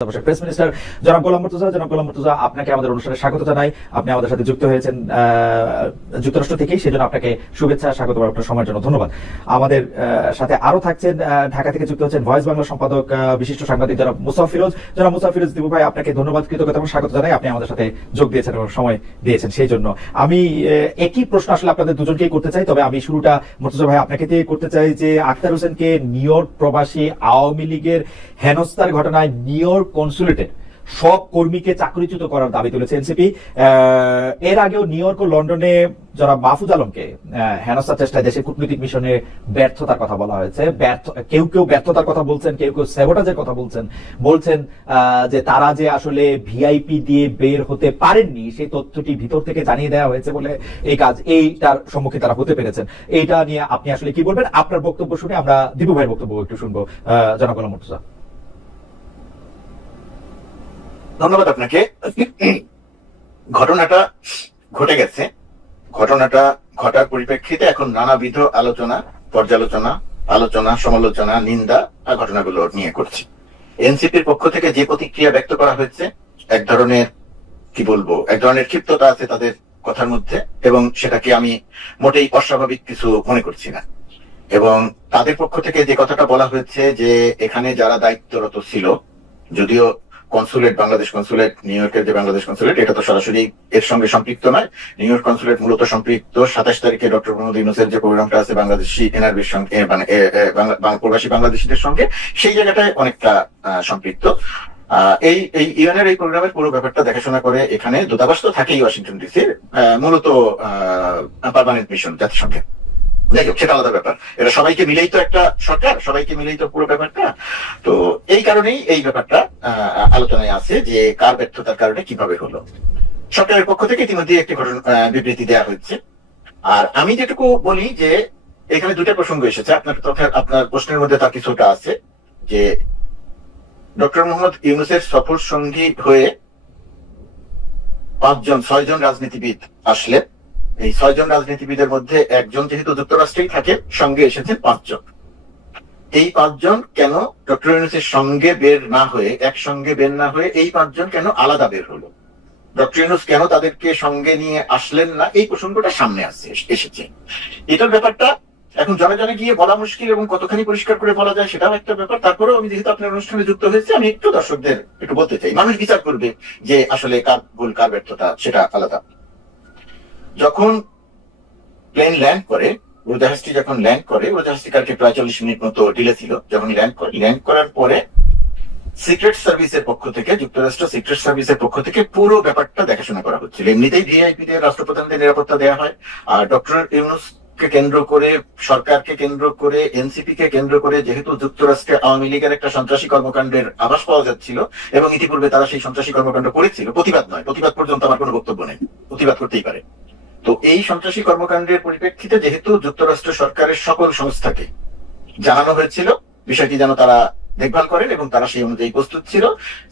Press minister জনাব গোলাম মুর্তজা আপনাকে আমাদের অনুষ্ঠানে স্বাগত জানাই। আপনি আমাদের সাথে যুক্ত হয়েছেন যুক্তরাষ্ট্র থেকেই, সেজন্য আপনাকে শুভেচ্ছা, স্বাগত, আপনার সময়ের জন্য ধন্যবাদ। আমাদের সাথে আরো থাকছেন ঢাকা থেকে যুক্ত হচ্ছেন ভয়েস বাংলা সম্পাদক বিশিষ্ট সাংবাদিক জনাব মুসাফ ফিরোজ। জনাব মুসাফ ফিরোজ দিবু ভাই, আপনাকে ধন্যবাদ, কৃতজ্ঞতা এবং স্বাগত জানাই। আপনি আমাদের সাথে যোগ দিয়েছেন এবং সময় দিয়েছেন, সেই জন্য আমি একই প্রশ্ন আসলে আপনাদের দুজনকেই করতে চাই। তবে আমি শুরুটা মুর্তজা ভাই আপনাকে দিয়ে করতে চাই যে আখতার হোসেনকে নিউ ইয়র্ক প্রবাসী আওয়ামী লীগের হেনস্থার ঘটনায় নিউ ইয়র্ক কনসুলেটের সব কর্মীকে চাকরিচ্যুত করার দাবি তুলেছে এনসিপি। এর আগেও নিউ ইয়র্ক ও লন্ডনে যারা মাহফুজ আলমকে হেনস্থার চেষ্টায় দেশের কূটনৈতিক মিশনে ব্যর্থতার কথা বলা হয়েছে। কেউ কেউ ব্যর্থতার কথা বলছেন, কেউ কেউ স্যাবোটাজের কথা বলছেন যে তারা যে আসলে ভিআইপি দিয়ে বের হতে পারেননি সেই তথ্যটি ভিতর থেকে জানিয়ে দেওয়া হয়েছে বলে এইটার সম্মুখীন তারা হতে পেরেছেন। এইটা নিয়ে আপনি আসলে কি বলবেন? আপনার বক্তব্য শুনে আমরা দীপু ভাইয়ের বক্তব্য একটু শুনবো। জনাব গোলাম মুর্তজা। ধন্যবাদ আপনাকে। ঘটনাটা ঘটে গেছে, ঘটনাটা ঘটার পরিপ্রেক্ষিতে এখন নানাবিধ আলোচনা, সমালোচনা, নিন্দা ঘটনাগুলো নিয়ে করছি। এনসিপির পক্ষ থেকে যে প্রতিক্রিয়া ব্যক্ত করা হয়েছে, এক ধরনের ক্ষিপ্ততা আছে তাদের কথার মধ্যে, এবং সেটাকে আমি মোটেই অস্বাভাবিক কিছু মনে করছি না। এবং তাদের পক্ষ থেকে যে কথাটা বলা হয়েছে যে এখানে যারা দায়িত্বরত ছিল, যদিও বাংলাদেশ কনসুলেট, নিউ ইয়র্কের যে বাংলাদেশ কনসুলেট, এটা তো সরাসরি এর সঙ্গে সম্পৃক্ত নয়। নিউ ইয়র্ক কনসুলেট মূলত সম্পৃক্ত 27 তারিখে ডক্টর মোহাম্মদ ইউনূসের যে প্রোগ্রামটা আছে বাংলাদেশি এনআরবির সঙ্গে, মানে প্রবাসী বাংলাদেশিদের সঙ্গে, সেই জায়গাটায় অনেকটা সম্পৃক্ত। এই ইউএনের এই প্রোগ্রামের পুরো ব্যাপারটা দেখাশোনা করে এখানে দূতাবাস তো থাকেই ওয়াশিংটন ডিসির, মূলত পার্মানেন্ট মিশন জাতিসংঘের। যাই হোক, সেটা আলাদা ব্যাপার। এটা সবাইকে মিলেই তো একটা সরকার, সবাইকে মিলেই তো পুরো ব্যাপারটা। তো এই কারণেই এই ব্যাপারটা আলোচনায় আছে যে কার ব্যর্থতার কারণে কিভাবে হলো। সরকারের পক্ষ থেকে ইতিমধ্যে একটি বিবৃতি দেওয়া হয়েছে। আর আমি যেটুকু বলি যে এখানে দুটা প্রসঙ্গ এসেছে, আপনার প্রশ্নের মধ্যে তার কিছুটা আছে যে ডক্টর মোহাম্মদ ইউনূসের সফর সঙ্গী হয়ে 6জন রাজনীতিবিদ আসলেন। এই 6জন রাজনীতিবিদের মধ্যে একজন যেহেতু যুক্তরাষ্ট্রেই থাকে, সঙ্গে এসেছেন 5 জন। এই 5 জন কেন ডক্টর ইউনূসের সঙ্গে বের না হয়ে, একসঙ্গে বের না হয়ে এই 5 জন কেন আলাদা বের হলো? ডক্টর ইউনূস কেন তাদেরকে সঙ্গে নিয়ে আসলেন না? এই প্রসঙ্গটা সামনে এসেছে। এটার ব্যাপারটা এখন জনে গিয়ে বলা মুশকিল, এবং কতখানি পরিষ্কার করে বলা যায় সেটাও একটা ব্যাপার। তারপরেও আমি যেহেতু আপনার অনুষ্ঠানে যুক্ত হয়েছি, আমি একটু দর্শকদের একটু বলতে চাই। মানুষ বিচার করবে যে আসলে কার ভুল কার ব্যর্থতা, সেটা আলাদা। যখন প্লেন ল্যান্ড করে, উড়োজাহাজটি যখন ল্যান্ড করে, উড়োজাহাজটি কালকে প্রায় 40 মিনিট মতো ডিলে ছিল। যখন ল্যান্ড করার পরে সিক্রেট সার্ভিসের পক্ষ থেকে, যুক্তরাষ্ট্র সিক্রেট সার্ভিসের পক্ষ থেকে পুরো ব্যাপারটা দেখাশোনা করা হচ্ছিল। এমনিতেই ভিআইপিদের, রাষ্ট্রপ্রধানদের নিরাপত্তা দেওয়া হয়। আর ডক্টর ইউনূসকে কেন্দ্র করে, সরকারকে কেন্দ্র করে, এনসিপি কে কেন্দ্র করে, যেহেতু যুক্তরাষ্ট্রে আওয়ামী লীগের একটা সন্ত্রাসী কর্মকাণ্ডের আভাস পাওয়া যাচ্ছিল, এবং ইতিপূর্বে তারা সেই সন্ত্রাসী কর্মকাণ্ড করেছিল, প্রতিবাদ পর্যন্ত আমার কোনো বক্তব্য নেই, প্রতিবাদ করতেই পারে। তো এই সন্ত্রাসী কর্মকাণ্ডের পরিপ্রেক্ষিতে যেহেতু যুক্তরাষ্ট্র সরকারের সকল সংস্থাকে জানানো হয়েছিল বিষয়টি যেন তারা দেখভাল করেন, এবং তারা সেই অনুযায়ী প্রস্তুত ছিল।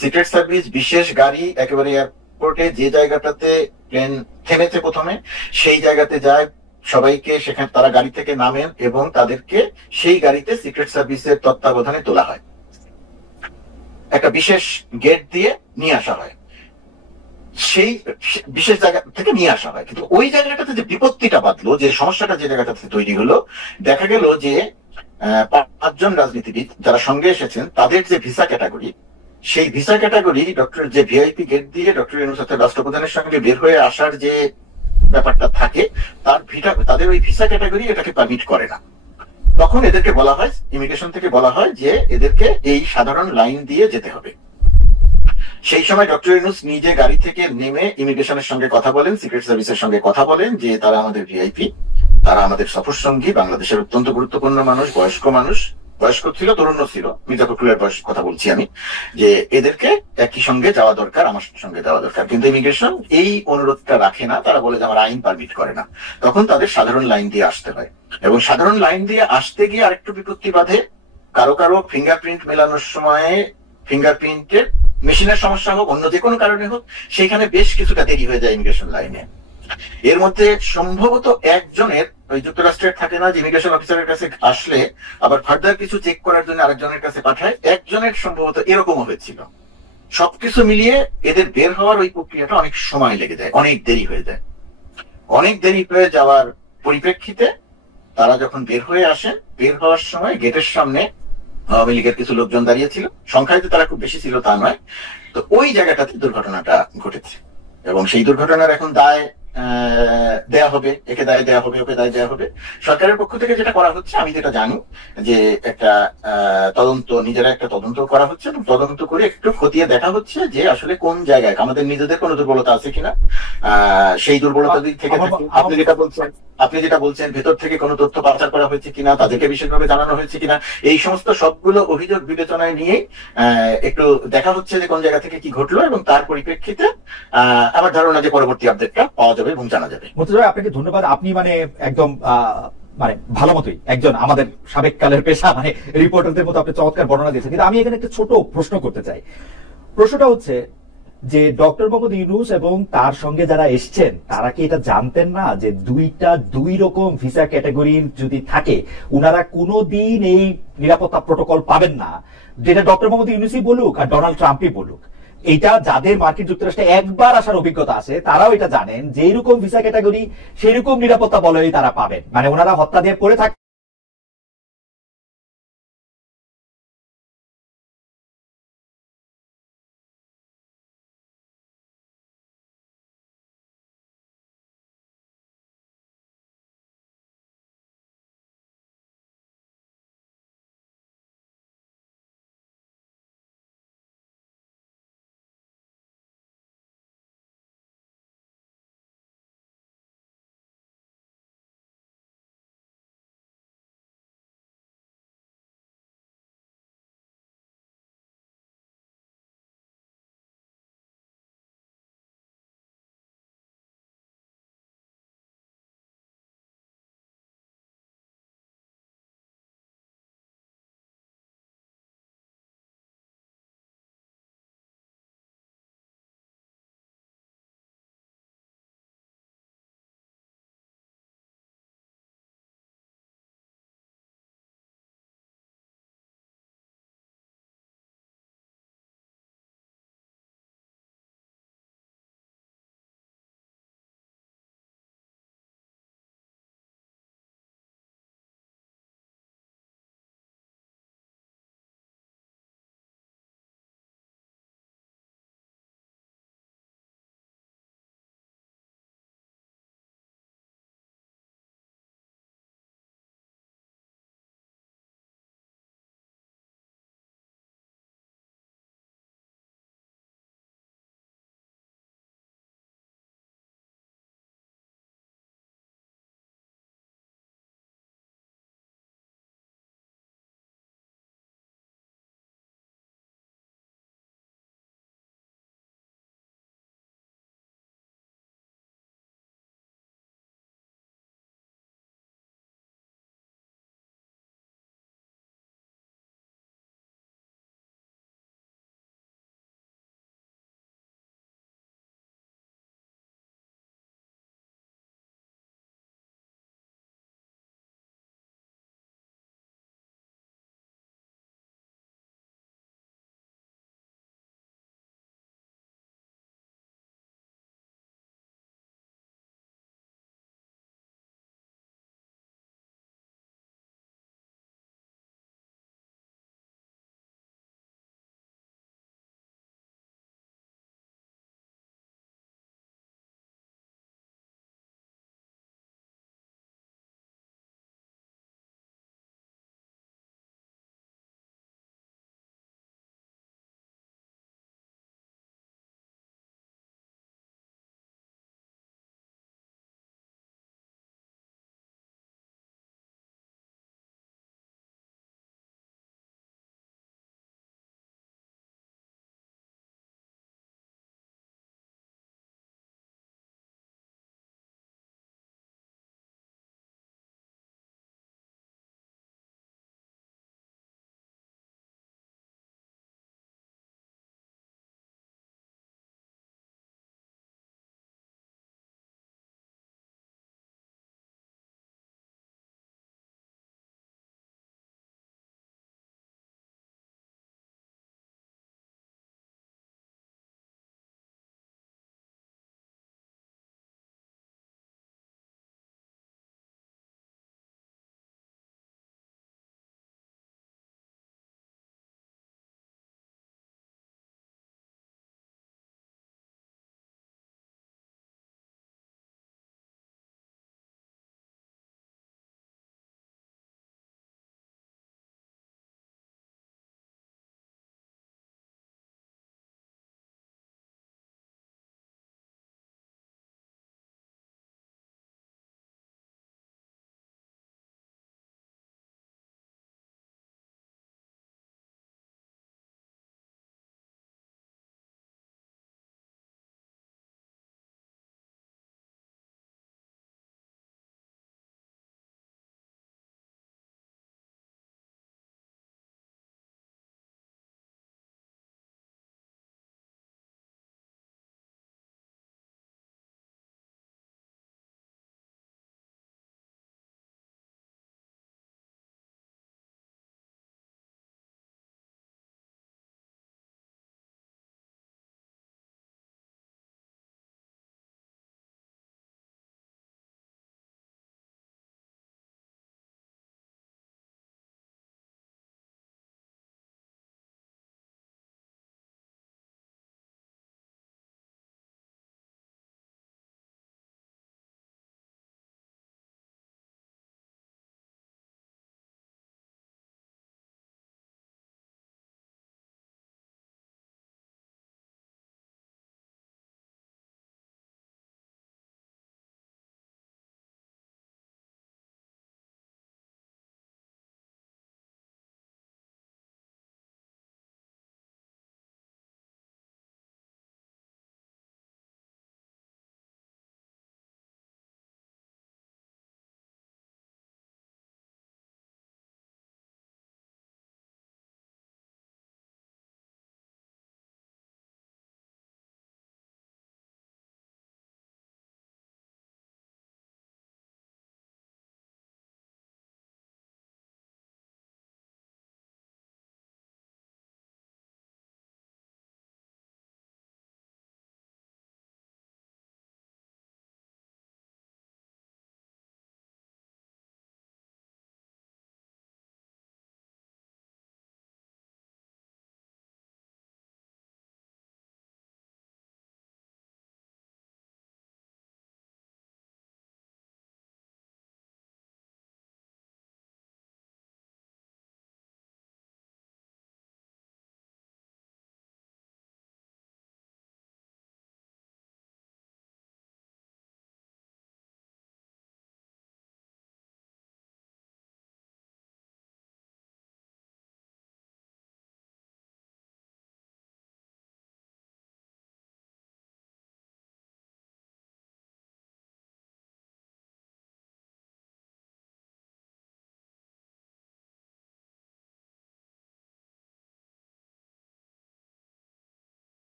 সিক্রেট সার্ভিস বিশেষ গাড়ি একেবারে এয়ারপোর্টে যে জায়গাটাতে প্লেন থেমেছে প্রথমে, সেই জায়গাতে যায়, সবাইকে সেখানে তারা গাড়ি থেকে নামেন এবং তাদেরকে সেই গাড়িতে সিক্রেট সার্ভিসের তত্ত্বাবধানে তোলা হয়। একটা বিশেষ গেট দিয়ে নিয়ে আসা হয়, সেই বিশেষ জায়গা থেকে নিয়ে আসা হয়। কিন্তু ওই জায়গাটাতে যে বিপত্তিটা বাঁধলো, যে সমস্যাটা যে জায়গাটাতে তৈরি হলো, দেখা গেল যে 5 জন রাজনীতিবিদ যারা সঙ্গে এসেছেন, তাদের যে ভিসা ক্যাটাগরি, সেই ভিসা ক্যাটাগরি ডক্টর যে ভিআইপি গেট দিয়ে ডক্টর ইউনূস রাষ্ট্রপ্রধানের সঙ্গে বের হয়ে আসার যে ব্যাপারটা থাকে, তাদের ওই ভিসা ক্যাটাগরি এটাকে পারমিট করে না। তখন এদেরকে বলা হয়, ইমিগ্রেশন থেকে বলা হয় যে এদেরকে এই সাধারণ লাইন দিয়ে যেতে হবে। সেই সময় ডক্টর ইউনূস নিজে গাড়ি থেকে নেমে ইমিগ্রেশনের সঙ্গে কথা বলেন, সিক্রেট সার্ভিসের সঙ্গে কথা বলেন যে তারা আমাদের ভিআইপি, তারা আমাদের সফর সঙ্গী, বাংলাদেশের অত্যন্ত গুরুত্বপূর্ণ মানুষ, বয়স্ক ছিল, তরুণ ছিল, মির্জা ফখরুলের বয়স কথা বলছি আমি, যে এদেরকে একই সঙ্গে যাওয়া দরকার, আমার সঙ্গে যাওয়া দরকার। কিন্তু ইমিগ্রেশন এই অনুরোধটা রাখে না, তারা বলে যে আমার আইন পারমিট করে না। তখন তাদের সাধারণ লাইন দিয়ে আসতে হয়, এবং সাধারণ লাইন দিয়ে আসতে গিয়ে আরেকটু বিপত্তি বাধে। কারো ফিঙ্গারপ্রিন্ট মেলানোর সময় ফিঙ্গারপ্রিন্টের মেশিনের সমস্যা হোক, অন্য যে কোনো কারণে হোক, সেইখানে বেশ কিছুটা দেরি হয়ে যায় ইমিগ্রেশন লাইনে। এর মধ্যে সম্ভবত একজনের, ওই যুক্তরাষ্ট্রের থাকে না যে ইমিগ্রেশন অফিসারের কাছে আসলে আবার ফার্দার কিছু চেক করার জন্য আরেকজনের কাছে পাঠায়, একজনের সম্ভবত এরকমও হয়েছিল সবকিছু মিলিয়ে এদের বের হওয়ার ওই প্রক্রিয়াটা অনেক সময় লেগে যায়, অনেক দেরি হয়ে যায়। অনেক দেরি হয়ে যাওয়ার পরিপ্রেক্ষিতে তারা যখন বের হয়ে আসেন, বের হওয়ার সময় গেটের সামনে আওয়ামী লীগের কিছু লোকজন দাঁড়িয়েছিল, সংখ্যায় তো তারা খুব বেশি ছিল তা নয়। তো ওই জায়গাটাতে দুর্ঘটনাটা ঘটেছে, এবং সেই দুর্ঘটনার এখন দায় দেয়া হবে, একে দায় দেয়া হবে, ওকে দায় দেয়া হবে। সরকারের পক্ষ থেকে যেটা করা হচ্ছে, আমি যেটা জানি, যে একটা তদন্ত, নিজেরা একটা তদন্ত করা হচ্ছে, এবং তদন্ত করে একটু খতিয়ে দেখা হচ্ছে যে আসলে কোন জায়গায় আমাদের নিজেদের কোনো দুর্বলতা আছে কিনা। সেই দুর্বলতা দিক থেকে থাকে, আপনি যেটা বলছেন ভেতর থেকে কোনো তথ্য পাচার করা হয়েছে কিনা, তাদেরকে বিশেষভাবে জানানো হয়েছে কিনা, এই সমস্ত সবগুলো অভিযোগ বিবেচনায় নিয়ে একটু দেখা হচ্ছে যে কোন জায়গা থেকে কি ঘটলো, এবং তার পরিপ্রেক্ষিতে আমার ধারণা যে পরবর্তী আপডেটটা পাওয়া যাবে এবং জানা যাবে। মুর্তজা ভাই, আপনাকে ধন্যবাদ। আপনি মানে একদম মানে ভালো মতোই একজন আমাদের সাবেক কালের পেশা মানে রিপোর্টারদের মতো আপনি চমৎকার বর্ণনা দিয়েছেন। কিন্তু আমি এখানে একটা ছোট প্রশ্ন করতে চাই। প্রশ্নটা হচ্ছে যে ডক্টর মোহাম্মদ ইউনূস এবং তার সঙ্গে যারা এসছেন তারা কি এটা জানতেন না যে দুই রকম ভিসা ক্যাটাগরির যদি থাকে উনারা কোনোদিন এই নিরাপত্তা প্রোটোকল পাবেন না, যেটা ডক্টর মোহাম্মদ ইউনূসই বলুক আর ডোনাল্ড ট্রাম্পই বলুক। এটা যাদের মার্কিন যুক্তরাষ্ট্রে একবার আসার অভিজ্ঞতা আছে তারাও এটা জানেন যে এইরকম ভিসা ক্যাটাগরি সেই রকম নিরাপত্তা বলয় তারা পাবেন, মানে ওনারা হত্যা দিয়ে পড়ে থাক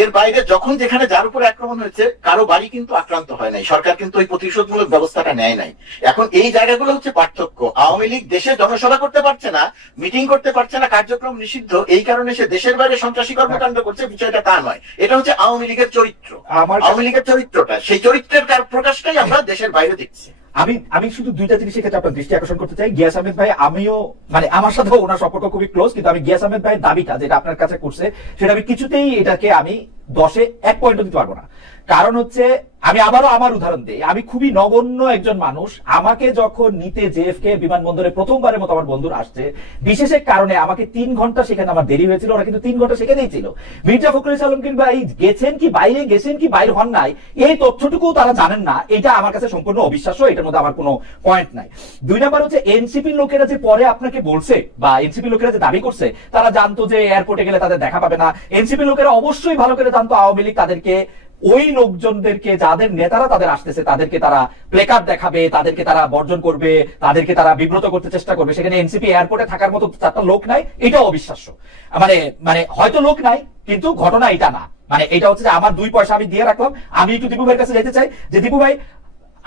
এর বাইরে যখন যেখানে যার উপরে আক্রমণ হয়েছে কারো বাড়ি কিন্তু আক্রান্ত হয় নাই, সরকার কিন্তু ওই প্রতিশোধমূলক ব্যবস্থাটা নেয় নাই। এখন এই জায়গাগুলো হচ্ছে পার্থক্য। আওয়ামী লীগ দেশে জনসভা করতে পারছে না, মিটিং করতে পারছে না, কার্যক্রম নিষিদ্ধ, এই কারণে সে দেশের বাইরে সন্ত্রাসী কর্মকাণ্ড করছে, বিষয়টা তা নয়। এটা হচ্ছে আওয়ামী লীগের চরিত্র, আওয়ামী লীগের চরিত্রটা, সেই চরিত্রের প্রকাশটাই আমরা দেশের বাইরে দেখছি। আমি শুধু দুইটা জিনিসের ক্ষেত্রে আপনার দৃষ্টি আকর্ষণ করতে চাই। গিয়াস আহমেদ ভাই, আমিও মানে আমার সাথেও ওনার সম্পর্ক খুবই ক্লোজ, কিন্তু আমি গিয়াস আহমেদ ভাইয়ের দাবিটা যেটা আপনার কাছে করছে সেটা আমি কিছুতেই এটাকে আমি 10-এ 1 পয়েন্টও দিতে পারবো না। কারণ হচ্ছে আমি আবারও আমার উদাহরণ দিই, আমি খুবই নগণ্য একজন মানুষ। আমাকে যখন নিতে জেএফকে বিমানবন্দরে প্রথমবারের মতো আমার বন্ধুরা আসছে, বিশেষ এক কারণে আমাকে 3 ঘন্টা সেখানে আমার দেরি হয়েছিল, ওরা কিন্তু 3 ঘন্টা সেখানেই ছিল। মির্জা ফখরুল ইসলাম আলমগীর ভাই গেছেন কি বাইরে, গেছেন কি বাইরে হন নাই, এই তথ্যটুকু তারা জানেন না। এটা আমার কাছে সম্পূর্ণ অবিশ্বাস্য, এটার মধ্যে আমার কোনো পয়েন্ট নাই। 2 নাম্বার হচ্ছে এনসিপির লোকেরা যে পরে আপনাকে বলছে বা এনসিপি লোকেরা যে দাবি করছে, তারা জানতো যে এয়ারপোর্টে গেলে তাদের দেখা পাবে না। এনসিপি লোকেরা অবশ্যই ভালো করে জানতো আওয়ামী লীগ তাদেরকে, ওই লোকজনদেরকে যাদের নেতারা তাদের আসতেছে তাদেরকে তারা প্লেকার্ড দেখাবে, তাদেরকে তারা বর্জন করবে, তাদেরকে তারা বিব্রত করতে চেষ্টা করবে। সেখানে এনসিপি এয়ারপোর্টে থাকার মতো 4টা লোক নাই, এটাও অবিশ্বাস্য। মানে হয়তো লোক নাই, কিন্তু ঘটনা এটা না। মানে এটা হচ্ছে যে আমার 2 পয়সা আমি দিয়ে রাখলাম। আমি একটু দীপু ভাইয়ের কাছে যেতে চাই যে দীপু ভাই,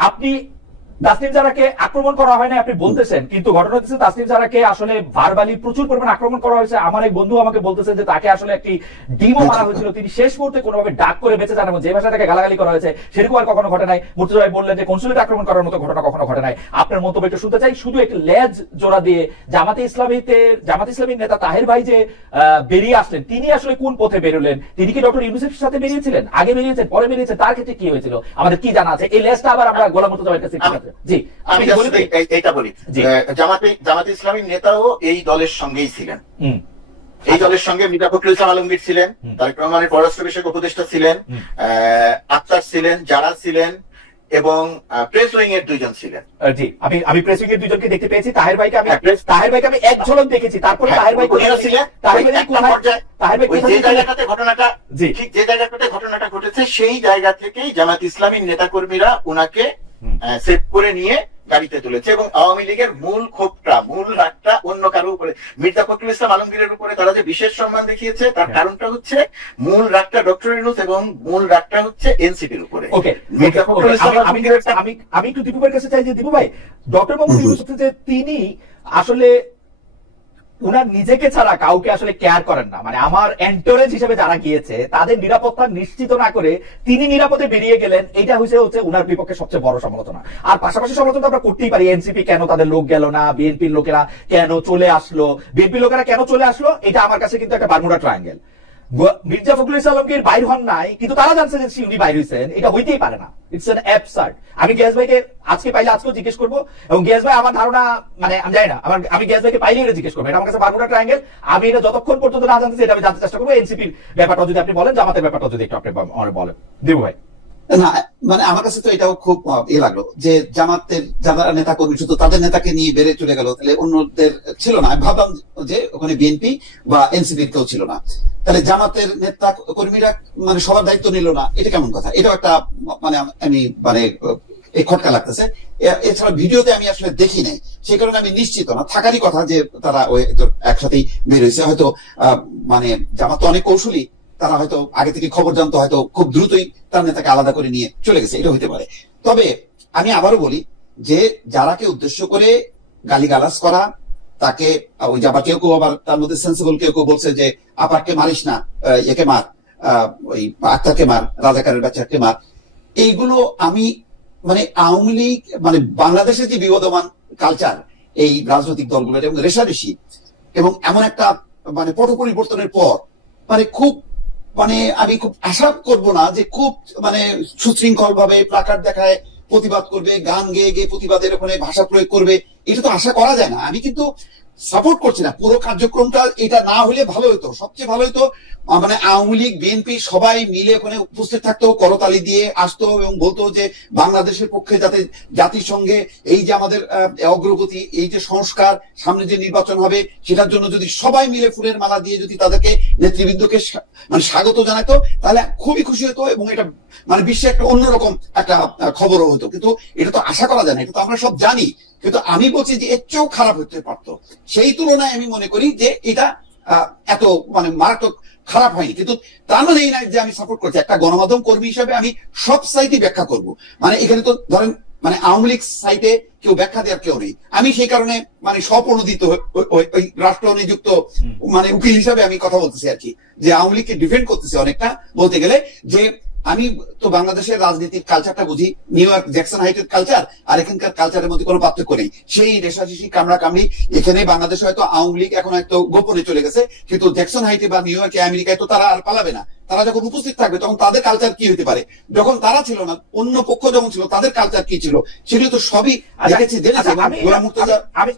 আপনি তাসনিম জারাকে আক্রমণ করা হয় না আপনি বলতেছেন, কিন্তু ঘটনা হচ্ছে তাসনিম জারাকে আসলে ভার্বালি প্রচুর পরিমাণে আক্রমণ করা হয়েছে। আমার এক বন্ধু আমাকে বলতেছে যে তাকে আসলে একটি ডিমও মারা হয়েছিল, তিনি শেষ মুহূর্তে কোনোভাবে ডাক করে বেঁচে যান, এবং যে ভাষায় তাকে গালাগালি করা হয়েছে সেরকম আর কখনো ঘটে নাই। মুর্তজা ভাই বললেন যে কনসুলেট আক্রমণ করার মতো ঘটনা কখনো ঘটে নাই। আপনার মন্তব্য একটু শুনতে চাই। শুধু একটি লেজ জোড়া দিয়ে জামাতে ইসলামীর নেতা তাহের ভাই যে বেরিয়ে আসলেন, তিনি আসলে কোন পথে বেরোলেন? তিনি কি ডক্টর ইউনূসের সাথে বেরিয়েছিলেন, আগে বেরিয়েছেন, পরে বেরিয়েছেন? তার ক্ষেত্রে কি হয়েছিল আমাদের কি জানা আছে? এই লেজটা আবার আমরা গোলাম মুর্তজা ভাইয়ের কাছে। জি, এটা বলি, জামাতে ইসলামীর নেতাও এই দলের সঙ্গেই ছিলেন। এই দলের সঙ্গে মির্জা ফখরুল ইসলাম আলমগীর ছিলেন, তারেক রহমানের পররাষ্ট্র বিষয়ক উপদেষ্টা ছিলেন, আক্তার ছিলেন, যারা ছিলেন, এবং প্রেস উইং এর 2 জন ছিলেন। জি, আমি প্রেস উইং এর 2 জনকে দেখতে পেয়েছি। তাহের ভাইকে আমি এক ঝলক দেখেছি। তারপরে তাহের ভাই ছিলেন। যে জায়গাটাতে ঘটনাটা ঠিক যে জায়গাটাতে ঘটনাটা ঘটেছে সেই জায়গা থেকেই জামাত ইসলামীর নেতাকর্মীরা ওনাকে সেভ করে নিয়ে গাড়িতে তুলেছে, এবং আওয়ামী লীগের মূল ক্ষোভটা, মূল রাগটা অন্য কারো উপরে, মির্জা ফখরুল ইসলাম আলমগীরের উপরে তারা যে বিশেষ সম্মান দেখিয়েছে তার কারণটা হচ্ছে মূল রাগটা ডক্টর ইউনূস এবং মূল রাগটা হচ্ছে এনসিপির উপরে। মির্জা ফখরুল ইসলাম আমি একটু দীপু ভাইয়ের কাছে চাই যে দীপু ভাই, ডক্টর মোহাম্মদ ইউনূস যে তিনি আসলে উনার নিজেকে ছাড়া কাউকে আসলে কেয়ার করেন না। মানে আমার এন্টোরেজ হিসেবে যারা গিয়েছে তাদের নিরাপত্তা নিশ্চিত না করে তিনি নিরাপদে বেরিয়ে গেলেন, এটা হচ্ছে উনার বিপক্ষে সবচেয়ে বড় সমালোচনা। আর পাশাপাশি সমালোচনা আমরা করতেই পারি, এনসিপি কেন তাদের লোক গেল না, বিএনপির লোকেরা কেন চলে আসলো, বিএনপির লোকেরা কেন চলে আসলো, এটা আমার কাছে কিন্তু একটা বারমুডা ট্রায়াঙ্গেল। মির্জা ফখরুল ইসলাম আলমগীর বাইর হন নাই, কিন্তু তারা জানছে যে উনি বাইর হয়েছেন, এটা হইতেই পারে না। It's an absurd. আমি গিয়াস ভাইকে আজকে পাইলে আজকেও জিজ্ঞেস করবো, এবং গিয়াস ভাই আমার ধারণা মানে আমি জানি না, আমি গিয়াস ভাইকে পাইলে এটা জিজ্ঞেস করবো। এটা আমার কাছে বারমুডা ট্রায়াঙ্গেল। আমি এটা যতক্ষণ পর্যন্ত না জানতেছি এটা আমি জানতে চেষ্টা করবো। এনসিপির ব্যাপারটা যদি আপনি বলেন, জামাতের ব্যাপারটা যদি একটু আপনি বলেন দেবু ভাই। না, মানে আমার কাছে তো এটাও খুব লাগলো যে জামাতের যারা নেতা কর্মী শুধু তাদের নেতাকে নিয়ে বেড়ে চলে গেল, তাহলে অন্যদের ছিল না। ভাবলাম যে ওখানে বিএনপি বা এনসিপির কেউ ছিল না, তাহলে জামাতের নেতা কর্মীরা মানে সবার দায়িত্ব নিল না, এটা কেমন কথা? এটাও একটা মানে আমি মানে এই খটকা লাগতেছে। এছাড়া ভিডিওতে আমি আসলে দেখি নাই, সেই কারণে আমি নিশ্চিত না, থাকারই কথা যে তারা ওই একসাথেই বের হয়েছে। হয়তো মানে জামাত তো অনেক কৌশলী, তারা হয়তো আগে থেকে খবর জানতো, হয়তো খুব দ্রুতই তার নেতাকে আলাদা করে নিয়ে চলে গেছে, এটা হতে পারে। তবে আমি আবারও বলি যে যারাকে উদ্দেশ্য করে গালিগালাজ করা, তাকে ওই যাবার কেউ কেউ আবার তার মধ্যে সেন্সিবল কেউ কেউ বলছে যে আপারকে মারিস না, একে মার, ওই আক্তারকে মার, রাজাকারের বাচ্চাকে মার, এইগুলো আমি মানে আওয়ামী লীগ মানে বাংলাদেশের যে বিবদমান কালচার এই রাজনৈতিক দলগুলোর এবং রেশারেশি, এবং এমন একটা মানে পট পরিবর্তনের পর মানে খুব মানে আমি খুব আশা করব না যে খুব মানে সুশৃঙ্খল ভাবে প্লাকার্ড দেখায় প্রতিবাদ করবে, গান গেয়ে গিয়ে প্রতিবাদের ওখানে ভাষা প্রয়োগ করবে, এটা তো আশা করা যায় না। আমি কিন্তু সাপোর্ট করছি না পুরো কার্যক্রমটা, এটা না হলে ভালো হতো, সবচেয়ে ভালো হতো মানে আওয়ামী লীগ বিএনপি সবাই মিলে ওখানে উপস্থিত থাকতো, করতালি দিয়ে আসতো এবং বলতো যে বাংলাদেশের পক্ষে যাতে জাতিসংঘে এই যে আমাদের অগ্রগতি, এই যে সংস্কার, সামনে যে নির্বাচন হবে সেটার জন্য যদি সবাই মিলে ফুলের মালা দিয়ে যদি তাদেরকে নেতৃবৃন্দকে মানে স্বাগত জানাতো, তাহলে খুবই খুশি হতো এবং এটা মানে বিশ্বে একটা অন্যরকম একটা খবরও হতো। কিন্তু এটা তো আশা করা যায় না, এটা তো আমরা সব জানি। কিন্তু আমি বলছি যে এর চেয়েও খারাপ হতে পারতো। সেই তুলনায় আমি মনে করি যে এটা এত মানে মারাত্মক খারাপ হয়নি, কিন্তু তার মানে এই না যে আমি সাপোর্ট করছি। একটা গণমাধ্যম কর্মী হিসাবে আমি সব সাইটই ব্যাখ্যা করব। মানে এখানে তো ধরেন মানে আওয়ামী লীগ সাইটে কেউ ব্যাখ্যা দেওয়ার কেউ নেই, আমি সেই কারণে মানে স্বপ্রণোদিত ওই রাষ্ট্র নিযুক্ত মানে উকিল হিসাবে আমি কথা বলতেছি আর কি, যে আওয়ামী লীগকে ডিফেন্ড করতেছি অনেকটা বলতে গেলে। যে আমি তো বাংলাদেশের রাজনীতির কালচারটা বুঝি, নিউ ইয়র্ক জ্যাকসন হাইটের কালচার আর এখানকার কালচারের মধ্যে কোনো পার্থক্য নেই। সেই রেশারেশি কামড়া কামড়ি এখানে বাংলাদেশে হয়তো আওয়ামী লীগ এখন হয়তো গোপনে চলে গেছে, কিন্তু জ্যাকসন হাইটে বা নিউ ইয়র্কে আমেরিকায় তো তারা আর পালাবে না। তারা যখন উপস্থিত থাকবে তখন তাদের কালচার কি হতে পারে, যখন তারা ছিল না অন্য পক্ষ যখন ছিল তাদের কালচার কি ছিল, সেগুলো তো সবই দেখেছি জেনেছি।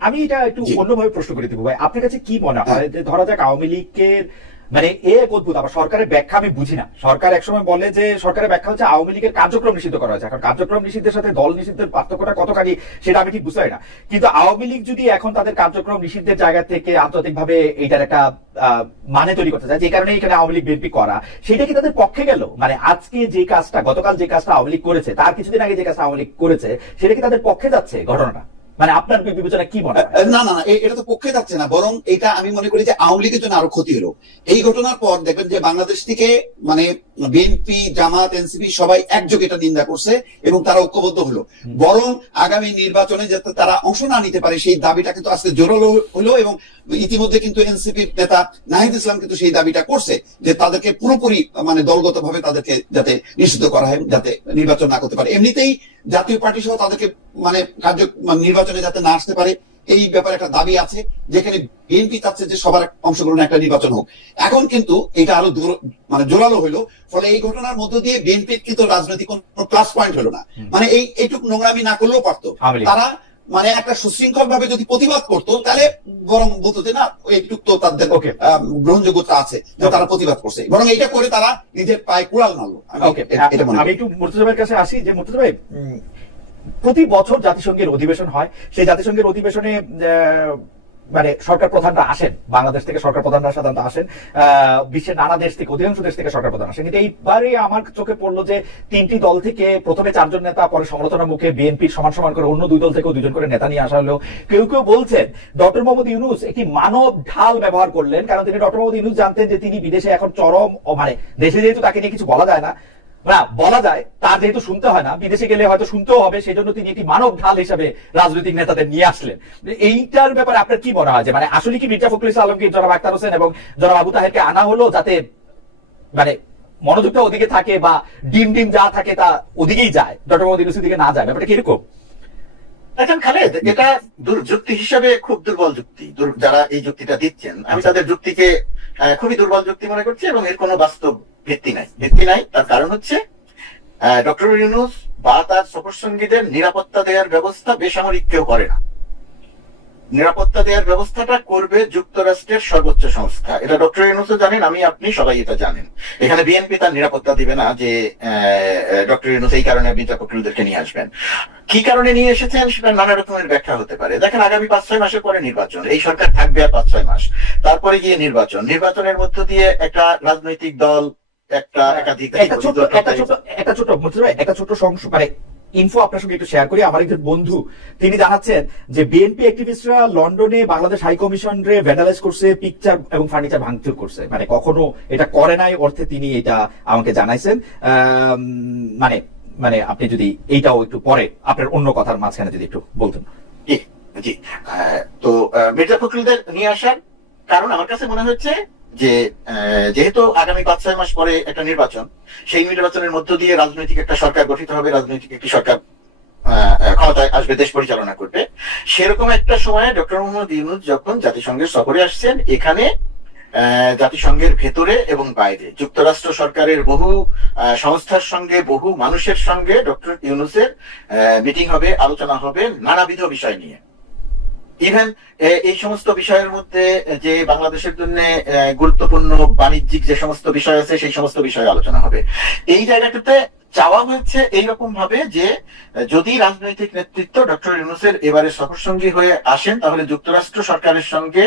আমি এটা একটু অন্যভাবে প্রশ্ন করে দেবো ভাই, আপনার কাছে কি মনে হয় যে ধরা যাক আওয়ামী লীগের মানে এক অদ্ভুত, আবার সরকারের ব্যাখ্যা আমি বুঝি না। সরকার একসময় বলে যে সরকারের ব্যাখ্যা হচ্ছে আওয়ামী লীগের কার্যক্রম নিষিদ্ধ করা হয়েছে। এখন কার্যক্রম নিষিদ্ধের সাথে দল নিষিদ্ধের পার্থক্যটা কতখানি সেটা আমি ঠিক বুঝতে পারি না। কিন্তু আওয়ামী লীগ যদি এখন তাদের কার্যক্রম নিষিদ্ধের জায়গা থেকে আন্তর্জাতিকভাবে এইটার একটা মানে তৈরি করতে চায়, যে কারণে এখানে আওয়ামী লীগ বিএনপি করা, সেটা কি তাদের পক্ষে গেল? মানে আজকে যে কাজটা, গতকাল যে কাজটা আওয়ামী লীগ করেছে, তার কিছুদিন আগে যে কাজটা আওয়ামী লীগ করেছে, সেটা কি তাদের পক্ষে যাচ্ছে ঘটনাটা? মানে আপনার বিবেচনা কি মনে হয়? না না না, এটা তো পক্ষে যাচ্ছে না, বরং এটা আমি মনে করি যে আওয়ামী লীগের জন্য আরো ক্ষতি হলো। এই ঘটনার পর দেখবেন যে বাংলাদেশ থেকে মানে বিএনপি, জামাত, এনসিপি সবাই একযোগে এটা নিন্দা করছে এবং তারা ঐক্যবদ্ধ হলো। বরং আগামী নির্বাচনে যাতে তারা অংশ না নিতে পারে সেই দাবিটা কিন্তু আজকে জোরালো হলো। এবং ইতিমধ্যে কিন্তু এনসিপির নেতা নাহিদ ইসলাম কিন্তু সেই দাবিটা করছে যে তাদেরকে পুরোপুরি মানে দলগতভাবে তাদেরকে যাতে নিষিদ্ধ করা হয়, যাতে নির্বাচন না করতে পারে। এমনিতেই জাতীয় পার্টি সহ তাদেরকে মানে নির্বাচনে যাতে না আসতে পারে এই ব্যাপারে একটা দাবি আছে, যেখানে বিএনপি চাচ্ছে যে সবার অংশগ্রহণে একটা নির্বাচন হোক। এখন কিন্তু এটা আরো মানে জোরালো হইলো। ফলে এই ঘটনার মধ্য দিয়ে বিএনপির কিন্তু রাজনৈতিক কোন প্লাস পয়েন্ট হলো না। মানে এইটুকু নোংরামি না করলেও পারতো তারা, মানে একটা সুশৃঙ্খল ভাবে যদি প্রতিবাদ করতো তাহলে বরং বলতো যে না এইটুক তো তাদের গ্রহণযোগ্যতা আছে যে তারা প্রতিবাদ করছে, বরং এটা করে তারা নিজের পায়ে কুড়াল মারলো। আমি একটু মুর্তজা ভাইয়ের কাছে আসি, যে মুর্তজা ভাই প্রতি বছর জাতিসংঘের অধিবেশন হয়, সেই জাতিসংঘের অধিবেশনে মানে সরকার প্রধানরা আসেন, বাংলাদেশ থেকে সরকার প্রধানরা সাধারণত আসেন, বিশ্বের নানা দেশ থেকে, অধিকাংশ দেশ থেকে সরকার প্রধান আসেন। কিন্তু এইবারে আমার চোখে পড়লো যে তিনটি দল থেকে প্রথমে 4 জন নেতা, পরে সমালোচনার মুখে বিএনপির সমান সমান করে অন্য 2 দল থেকেও 2 জন করে নেতা নিয়ে আসা হলো। কেউ কেউ বলছেন ডক্টর মোহাম্মদ ইউনূস একটি মানব ঢাল ব্যবহার করলেন, কারণ তিনি ডক্টর মোহাম্মদ ইউনূস জানতেন যে তিনি বিদেশে এখন চরম, মানে দেশে যেহেতু তাকে নিয়ে কিছু বলা যায় না, বলা যায় তার যেহেতু শুনতে হয় না, বিদেশে গেলে হয়তো শুনতেও হবে, সেই জন্য তিনি একটি মানব ঢাল হিসাবে রাজনৈতিক নেতাদের নিয়ে আসলেন। এইটার ব্যাপারে আপনার কি মনে হয়, যে মানে আসলে কি মির্জা ফখরুল ইসলাম আলমগীর, জনাব আখতার হোসেন এবং জনাব আবু তাহেরকে আনা হলো যাতে মানে মনোযোগটা ওদিকে থাকে বা ডিম যা থাকে তা ওদিকেই যায়, ডক্টর মোহাম্মদ ইউনূসের দিকে না যায়? ব্যাপারটা কিরকম? দেখেন খালেদ, এটা যুক্তি হিসাবে খুব দুর্বল যুক্তি। যারা এই যুক্তিটা দিচ্ছেন আমি তাদের যুক্তিকে খুবই দুর্বল যুক্তি মনে করছি, এবং এর কোনো বাস্তব ভিত্তি নাই। তার কারণ হচ্ছে ডক্টর ইউনূস বা তার সফরসঙ্গীদের নিরাপত্তা দেওয়ার ব্যবস্থা বেসামরিক কেউ করে না। নিরাপত্তা দেওয়ার ব্যবস্থাটা করবে যুক্তরাষ্ট্রের সর্বোচ্চ সংস্থা। এটা ডক্টর ইউনূসও জানেন, আপনি সবাই এটা জানেন। এখানে বিএনপি তার নিরাপত্তা দিবে না যে ডক্টর ইউনূস এই কারণে মির্জা ফখরুলদেরকে নিয়ে আসবেন। কি কারণে নিয়ে এসেছেন সেটা নানা রকমের ব্যাখ্যা হতে পারে। দেখেন, আগামী 5-6 মাসের পরে নির্বাচন, এই সরকার থাকবে আর 5-6 মাস, তারপরে গিয়ে নির্বাচনের মধ্য দিয়ে একটা রাজনৈতিক দল একটা ছোট সংশয় মানে ইনফো আপনার সঙ্গে একটু শেয়ার করি। আমার একজন বন্ধু তিনি জানাচ্ছেন যে বিএনপি অ্যাক্টিভিস্টরা লন্ডনে বাংলাদেশ হাই কমিশনরে ভ্যান্ডালাইজ করছে, পিকচার এবং ফার্নিচার ভাঙচুর করছে। মানে কখনো এটা করে নাই অর্থে তিনি এটা আমাকে জানাইছেন। মানে মানে আপনি যদি এইটাও একটু পরে আপনার অন্য কথার মাঝখানে যদি একটু বলতেন। জি, তো মির্জা ফখরুলদের নিয়ে আসার কারণ আমার কাছে মনে হচ্ছে যে যেহেতু আগামী 5-6 মাস পরে একটা নির্বাচন, সেই নির্বাচনের মধ্য দিয়ে রাজনৈতিক একটা সরকার গঠিত হবে, রাজনৈতিক একটি সরকার ক্ষমতায় আসবে, দেশ পরিচালনা করবে। সেরকম একটা সময়ে ডক্টর মোহাম্মদ ইউনূস যখন জাতিসংঘের সফরে আসছেন, এখানে জাতিসংঘের ভেতরে এবং বাইরে যুক্তরাষ্ট্র সরকারের বহু সংস্থার সঙ্গে, বহু মানুষের সঙ্গে ডক্টর ইউনূসের মিটিং হবে, আলোচনা হবে নানাবিধ বিষয় নিয়ে। ইভেন এই সমস্ত বিষয়ের মধ্যে যে বাংলাদেশের জন্য গুরুত্বপূর্ণ বাণিজ্যিক যে সমস্ত বিষয় আছে সেই সমস্ত বিষয়ে আলোচনা হবে। এই জায়গাটাতে চাওয়া হয়েছে এইরকম ভাবে যে যদি রাজনৈতিক নেতৃত্ব ডক্টর ইউনূসের এবারে সফরসঙ্গী হয়ে আসেন, তাহলে যুক্তরাষ্ট্র সরকারের সঙ্গে,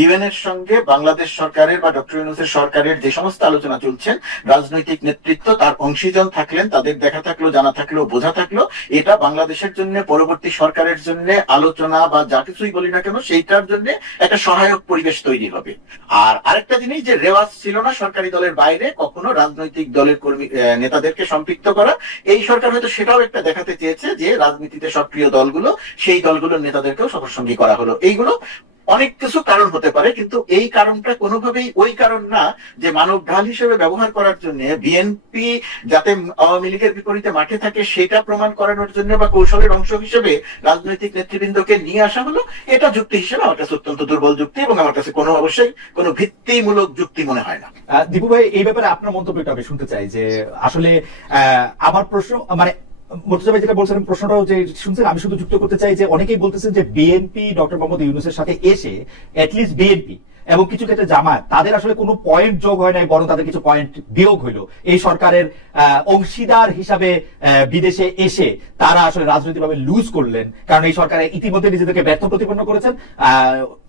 ইউএন এর সঙ্গে, বাংলাদেশ সরকারের বা ডক্টর ইউনূসের সরকারের যে সমস্ত আলোচনা চলছেন, রাজনৈতিক নেতৃত্ব তার অংশীজন থাকলেন, তাদের দেখা থাকলো, জানা থাকলো, বোঝা থাকলো, এটা বাংলাদেশের জন্য, পরবর্তী সরকারের জন্য আলোচনা বা যা কিছুই বলি না কেন সেইটার জন্য একটা সহায়ক পরিবেশ তৈরি হবে। আর আরেকটা জিনিস, যে রেওয়াজ ছিল না সরকারি দলের বাইরে কখনো রাজনৈতিক দলের কর্মী নেতাদেরকে সম্পৃক্ত করা। এই সরকার হয়তো সেটাও একটা দেখাতে চেয়েছে যে রাজনীতিতে সক্রিয় দলগুলো, সেই দলগুলোর নেতাদেরকেও সফরসঙ্গী করা হলো। এইগুলো অনেক কিছু কারণ হতে পারে, কিন্তু এই কারণটা কোনোভাবেই ওই কারণ না যে মানব ঢাল হিসেবে ব্যবহার করার জন্য বিএনপি যাতে আওয়ামী লীগের বিপরীতে মাঠে থাকে সেটা প্রমাণ করানোর জন্য বা কৌশলের অংশ হিসেবে রাজনৈতিক নেতৃবৃন্দকে নিয়ে আসা হলো। এটা যুক্তি হিসেবে আমার কাছে অত্যন্ত দুর্বল যুক্তি, এবং আমার কাছে অবশ্যই কোনো ভিত্তিমূলক যুক্তি মনে হয় না। দীপু ভাই, এই ব্যাপারে আপনার মন্তব্যটা আমি শুনতে চাই যে আসলে আমার প্রশ্ন, মানে মুর্তজা ভাই যেটা বলছিলেন, প্রশ্নটাও যে শুনছেন, আমি শুধু যুক্ত করতে চাই যে অনেকেই বলতেছে যে বিএনপি ডক্টর মোহাম্মদ ইউনূসের সাথে এসে অ্যাটলিস্ট বিএনপি এবং কিছু ক্ষেত্রে জামায়াত, তাদের আসলে কোনো পয়েন্ট যোগ হয় নাই, বরং তাদের কিছু পয়েন্ট বিয়োগ হইলো এই সরকারের অংশীদার হিসাবে বিদেশে এসে তারা আসলে রাজনৈতিকভাবে লুজ করলেন, কারণ এই সরকারে ইতিমধ্যে নিজেদেরকে ব্যর্থ প্রতিপন্ন করেছেন।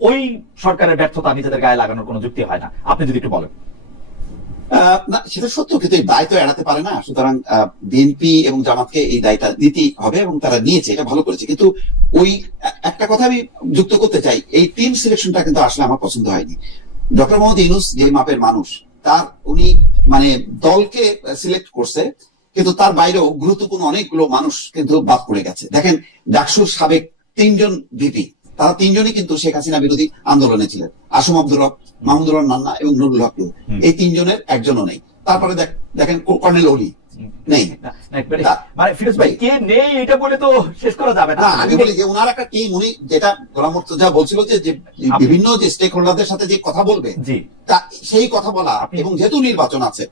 ওই সরকারের ব্যর্থতা নিজেদের গায়ে লাগানোর কোনো যুক্তি হয় না। আপনি যদি একটু বলেন। না, সেটা সত্য, কিন্তু এই দায় তো এড়াতে পারে না। সুতরাং বিএনপি এবং জামাতকে এই দায়টা দিতেই হবে, এবং তারা নিয়েছে, এটা ভালো করেছে। কিন্তু ওই একটা কথা আমি যুক্ত করতে চাই, এই টিম সিলেকশনটা কিন্তু আসলে আমার পছন্দ হয়নি। ডক্টর মোহাম্মদ ইউনূস যে মাপের মানুষ, তার উনি মানে দলকে সিলেক্ট করছে, কিন্তু তার বাইরেও গুরুত্বপূর্ণ অনেকগুলো মানুষ কিন্তু বাদ পড়ে গেছে। দেখেন, ডাকসুর সাবেক 3জন ভিপি, তারা 3জনই কিন্তু শেখ হাসিনা বিরোধী আন্দোলনে ছিলেন। আসম আব্দুর রব, মাহমুদুর রহমান নান্না এবং নুরুল হক। এই 3জনের একজনও নেই। তারপরে দেখেন কর্নেল অলি নেই। মানে ফিরোজ ভাই কে নেই এটা বলে তো শেষ করা যাবে না। আমি বলি যে ওনার একটা টিম, উনি যেটা গোলাম মুর্তজা বলছিল যে বিভিন্ন যে স্টেক হোল্ডারদের সাথে যে কথা বলবে, সেই কথা বলা, এবং যেহেতু নির্বাচন আছে,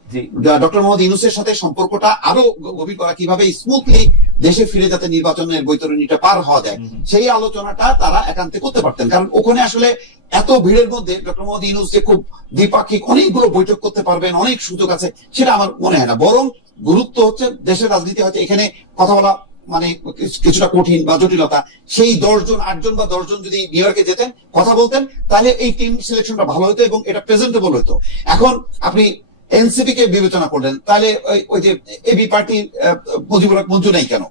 ডক্টর মোহাম্মদ ইউনূসের সাথে সম্পর্কটা আরো গভীর করা, কিভাবে স্মুথলি দেশে ফিরে যাতে নির্বাচনের বৈতরণীটা পার হওয়া যায়, সেই আলোচনাটা তারা একান্তে করতে পারতেন। কারণ ওখানে আসলে এত ভিড়ের মধ্যে ডক্টর মোহাম্মদ ইউনূস যে খুব দ্বিপাক্ষিক অনেকগুলো বৈঠক করতে পারবেন, অনেক সুযোগ আছে, সেটা আমার মনে হয় না। বরং গুরুত্ব হচ্ছে দেশের রাজনীতি হচ্ছে এখানে কথা বলা মানে কিছুটা কঠিন বা জটিলতা। সেই 10জন 8জন বা 10জন যদি নিউ ইয়র্কে যেতেন, কথা বলতেন, তাহলে এই টিম সিলেকশনটা ভালো হতো এবং এটা প্রেজেন্টেবল হতো। এখন আপনি এনসিপি কে বিবেচনা করলেন, তাহলে ওই যে এবি পার্টির মুজিবুর রহমান মঞ্জু নেই কেন,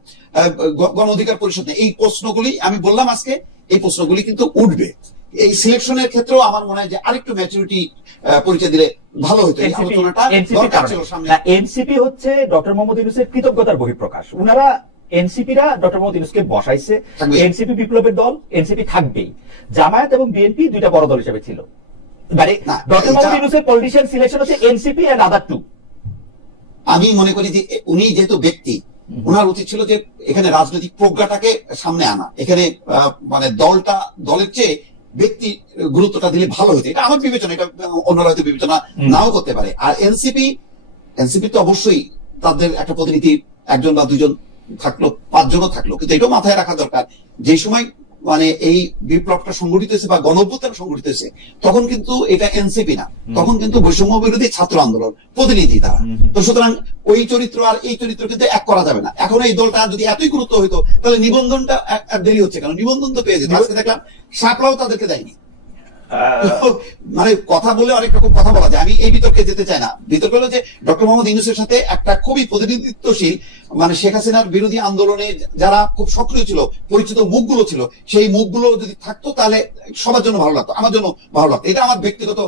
গণ অধিকার পরিষদ নেই, এই প্রশ্নগুলি আমি বললাম আজকে, এই প্রশ্নগুলি কিন্তু উঠবে। এই সিলেকশনের ক্ষেত্রেও আমার মনে হয় যে আরেকটু ম্যাচুরিটি পরিচয় দিলে ভালো হতো। এই আলোচনাটা দরকার ছিল সামনে। এনসিপি হচ্ছে ডক্টর মোহাম্মদ ইউনূসের কৃতজ্ঞতার বহিঃপ্রকাশ। উনারা এনসিপিরা ডক্টর মোহাম্মদ ইউনূসকে বসাইছে, এনসিপি বিপ্লবের দল, এনসিপি থাকবেই। জামায়াত এবং বিএনপি দুইটা বড় দল হিসেবে ছিল। মানে ডক্টর মোহাম্মদ ইউনূসের পলিটিশিয়ান সিলেকশন হচ্ছে এনসিপি এন্ড আদার টু। আমি মনে করি যে উনি যেহেতু ব্যক্তি, ওনার উচিত ছিল যে এখানে রাজনৈতিক প্রজ্ঞাটাকে সামনে আনা। এখানে মানে দলের চেয়ে ব্যক্তি গুরুত্বটা দিলে ভালো হতো, এটা আমার বিবেচনা। এটা অন্যরা হয়তো বিবেচনা নাও করতে পারে। আর এনসিপি তো অবশ্যই তাদের একটা প্রতিনিধি 1জন বা 2জন থাকলো, 5জনও থাকলো, কিন্তু এটাও মাথায় রাখা দরকার, যে সময় মানে এই বিপ্লবটা সংগঠিত হয়েছে বা গণঅভ্যুত্থান সংগঠিত হয়েছে, তখন কিন্তু এটা এনসিপি না, তখন কিন্তু বৈষম্য বিরোধী ছাত্র আন্দোলন প্রতিনিধি তারা। তো সুতরাং ওই চরিত্র আর এই চরিত্র কিন্তু এক করা যাবে না। এখন এই দলটা যদি এতই গুরুত্ব হইতো, তাহলে নিবন্ধনটা দেরি হচ্ছে কেন? নিবন্ধন তো পেয়ে যেত। আজকে দেখলাম সাপলাও তাদেরকে দেয়নি। মানে কথা বলে অনেক রকম কথা বলা যায়, আমি এই বিতর্কে যেতে চাই না। বিতর্ক হলো যে ডক্টর মোহাম্মদ ইউনূসের সাথে একটা খুবই প্রতিনিধিত্বশীল, মানে শেখ হাসিনার বিরোধী আন্দোলনে যারা খুব সক্রিয় ছিল, পরিচিত মুখগুলো ছিল, সেই মুখগুলো যদি থাকতো তাহলে সবার জন্য ভালো লাগতো, আমার জন্য ভালো লাগতো। এটা আমার ব্যক্তিগত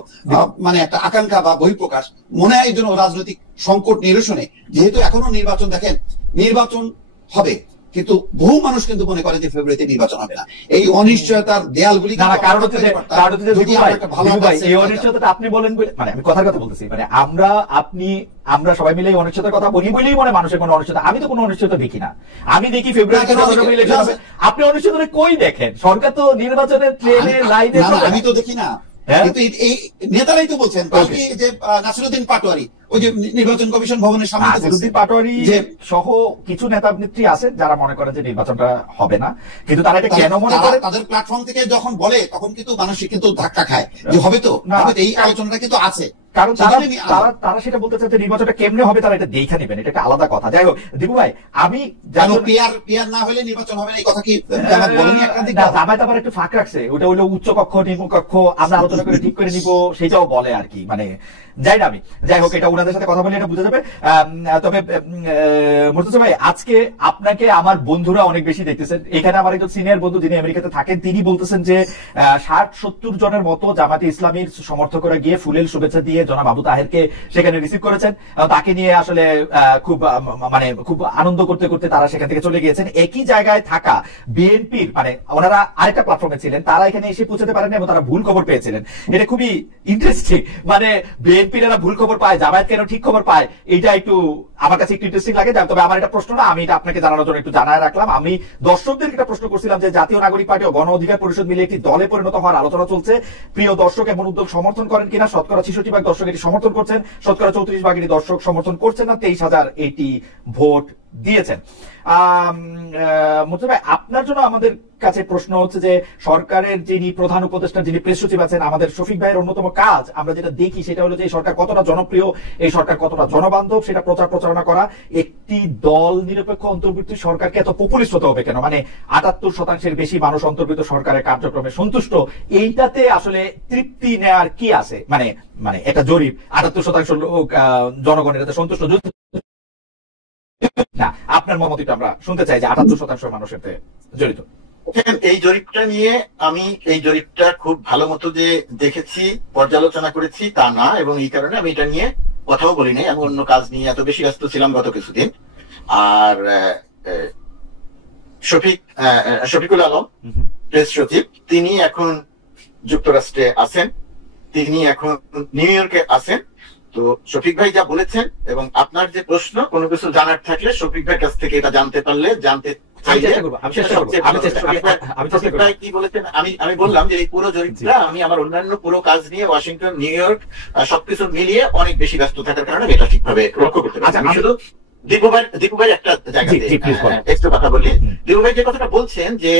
মানে একটা আকাঙ্ক্ষা বা বহিঃপ্রকাশ। মনে হয় এই জন্য রাজনৈতিক সংকট নিরসনে, যেহেতু এখনো নির্বাচন, দেখেন নির্বাচন হবে, কিন্তু বহু মানুষ কিন্তু মনে করে যে ফেব্রুয়ারিতে নির্বাচন হবে না। এই অনিশ্চয়তার দেয়ালগুলি আপনি বলেন, মানে আমি কথার কথা বলতেছি, মানে আমরা সবাই মিলে অনিশ্চয়তার কথা বলি বলেই মনে মানুষের কোনো অনিশ্চয়তা। আমি তো কোনো অনিশ্চয়তা দেখি না। আমি দেখি ফেব্রুয়ারি। আপনি অনিশ্চয়তা কই দেখেন? সরকার তো নির্বাচনের ট্রেনে লাইনে, আমি তো দেখি না, কিন্তু এই নেতারাই তো বলছেন। যে নাসিরুদ্দিন পাটোয়ারি, ওই যে নির্বাচন কমিশন ভবনের সামনে আসিফুদ্দিন পাটোয়ারি সহ কিছু নেতা নেত্রী আছেন যারা মনে করেন যে নির্বাচনটা হবে না, কিন্তু তারা এটা কেন মনে করে, তাদের প্ল্যাটফর্ম থেকে যখন বলে তখন কিন্তু মানুষ কিন্তু ধাক্কা খায় যে হবে তো, এই আলোচনাটা কিন্তু আছে। কারণ তারা সেটা বলতে চাচ্ছে নির্বাচনটা কেমনে হবে তারা এটা দেখে নেবেন, এটা একটা আলাদা কথা। যাই হোক দীপু ভাই, আমি পিয়ার না হলে নির্বাচন হবে না এই কথা কি জামাত বলেনি? জামাত আবার একটু ফাঁক রাখছে, ওটা হলো উচ্চ কক্ষ নিম্ন কক্ষ আমরা আলোচনা করে ঠিক করে নিব, সেটাও বলে আর কি, মানে যাই না আমি। যাই হোক, এটা ওনাদের সাথে কথা বলে এটা বুঝে যাবে। তবে মুর্তজা ভাই, আজকে আপনাকে আমার বন্ধুরা অনেক বেশি দেখতেছেন। এখানে আমার একজন সিনিয়র বন্ধু যিনি আমেরিকাতে থাকেন, তিনি বলতেছেন যে 60-70 জনের মতো জামাতে ইসলামীর সমর্থকরা গিয়ে ফুলেল শুভেচ্ছা দিয়ে জনাব আবু তাহেরকে সেখানে রিসিভ করেছেন। তাকে নিয়ে আসলে খুব আনন্দ করতে করতে তারা সেখান থেকে চলে গিয়েছেন। একই জায়গায় থাকা বিএনপির, মানে ওনারা আরেকটা প্ল্যাটফর্মে ছিলেন, তারা এখানে এসে পৌঁছাতে পারেন এবং তারা ভুল খবর পেয়েছিলেন। এটা খুবই ইন্টারেস্টিং, মানে বিএনপির এরা ভুল খবর পায়, জামায়াত কেন ঠিক খবর পায়, এটা একটু আমার কাছে একটু ইন্টারেস্টিং লাগে। তবে আমার এটা প্রশ্ন না, আমি এটা আপনাকে জানানোর জন্য একটু জানায় রাখলাম। আমি দর্শকদের একটা প্রশ্ন করছিলাম যে জাতীয় নাগরিক পার্টি ও গণ অধিকার পরিষদ মিলে একটি দলে পরিণত হওয়ার আলোচনা চলছে, প্রিয় দর্শক এমন উদ্যোগ সমর্থন করেন কিনা? শতকরা 66% দর্শক এটি সমর্থন করছেন, শতকরা 34% দর্শক সমর্থন করছেন না, 23,000 এটি ভোট দিয়েছেন। মুর্তজা ভাই, আপনার জন্য আমাদের কাছে প্রশ্ন হচ্ছে যে সরকারের যিনি প্রধান উপদেষ্টা, যিনি প্রেস সচিব আছেন, আমাদের শফিক ভাইয়ের অন্যতম কাজ আমরা যেটা দেখি সেটা হলো যে এই সরকার কতটা জনপ্রিয়, এই সরকার কতটা জনবান্ধব সেটা প্রচার প্রচারণা করা। একটি দল নিরপেক্ষ অন্তর্বর্তী সরকারকে এত পপুলিস্ট হতে হবে কেন? মানে 78% বেশি মানুষ অন্তর্বর্তী সরকারের কার্যক্রমে সন্তুষ্ট, এইটাতে আসলে তৃপ্তি নেয়ার কি আছে? মানে এটা জরিপ 78% জনগণের এতে সন্তুষ্ট না, আপনার মতামতটা আমরা শুনতে চাই যে 78% মানুষের জড়িত। এই জরিপটা নিয়ে আমি এই জরিপটা খুব ভালো মতো যে দেখেছি, পর্যালোচনা করেছি তা না, এবং এই কারণে আমি এটা নিয়ে কথাও বলি নাই। আমি অন্য কাজ নিয়ে এত বেশি ব্যস্ত ছিলাম গত কিছুদিন। আর শফিকুল আলম প্রেস সচিব, তিনি এখন যুক্তরাষ্ট্রে আছেন, তিনি এখন নিউ ইয়র্কে আছেন। তো শফিক ভাই যা বলেছেন এবং আপনার যে প্রশ্ন, কোনো কিছু জানার থাকলে শফিক ভাইয়ের কাছ থেকে এটা জানতে পারলে, জানতে কি বলেছেন, আমি বললাম যে এই পুরো জরিপটা আমি আমার অন্যান্য পুরো কাজ নিয়ে ওয়াশিংটন, নিউ ইয়র্ক সবকিছু মিলিয়ে অনেক বেশি ব্যস্ত থাকার কারণে এটা ঠিকভাবে লক্ষ্য করতে পারি। আমি শুধু দীপু ভাই একটা জায়গাতে একটু কথা বলি। দীপু ভাই যে কথাটা বলছেন যে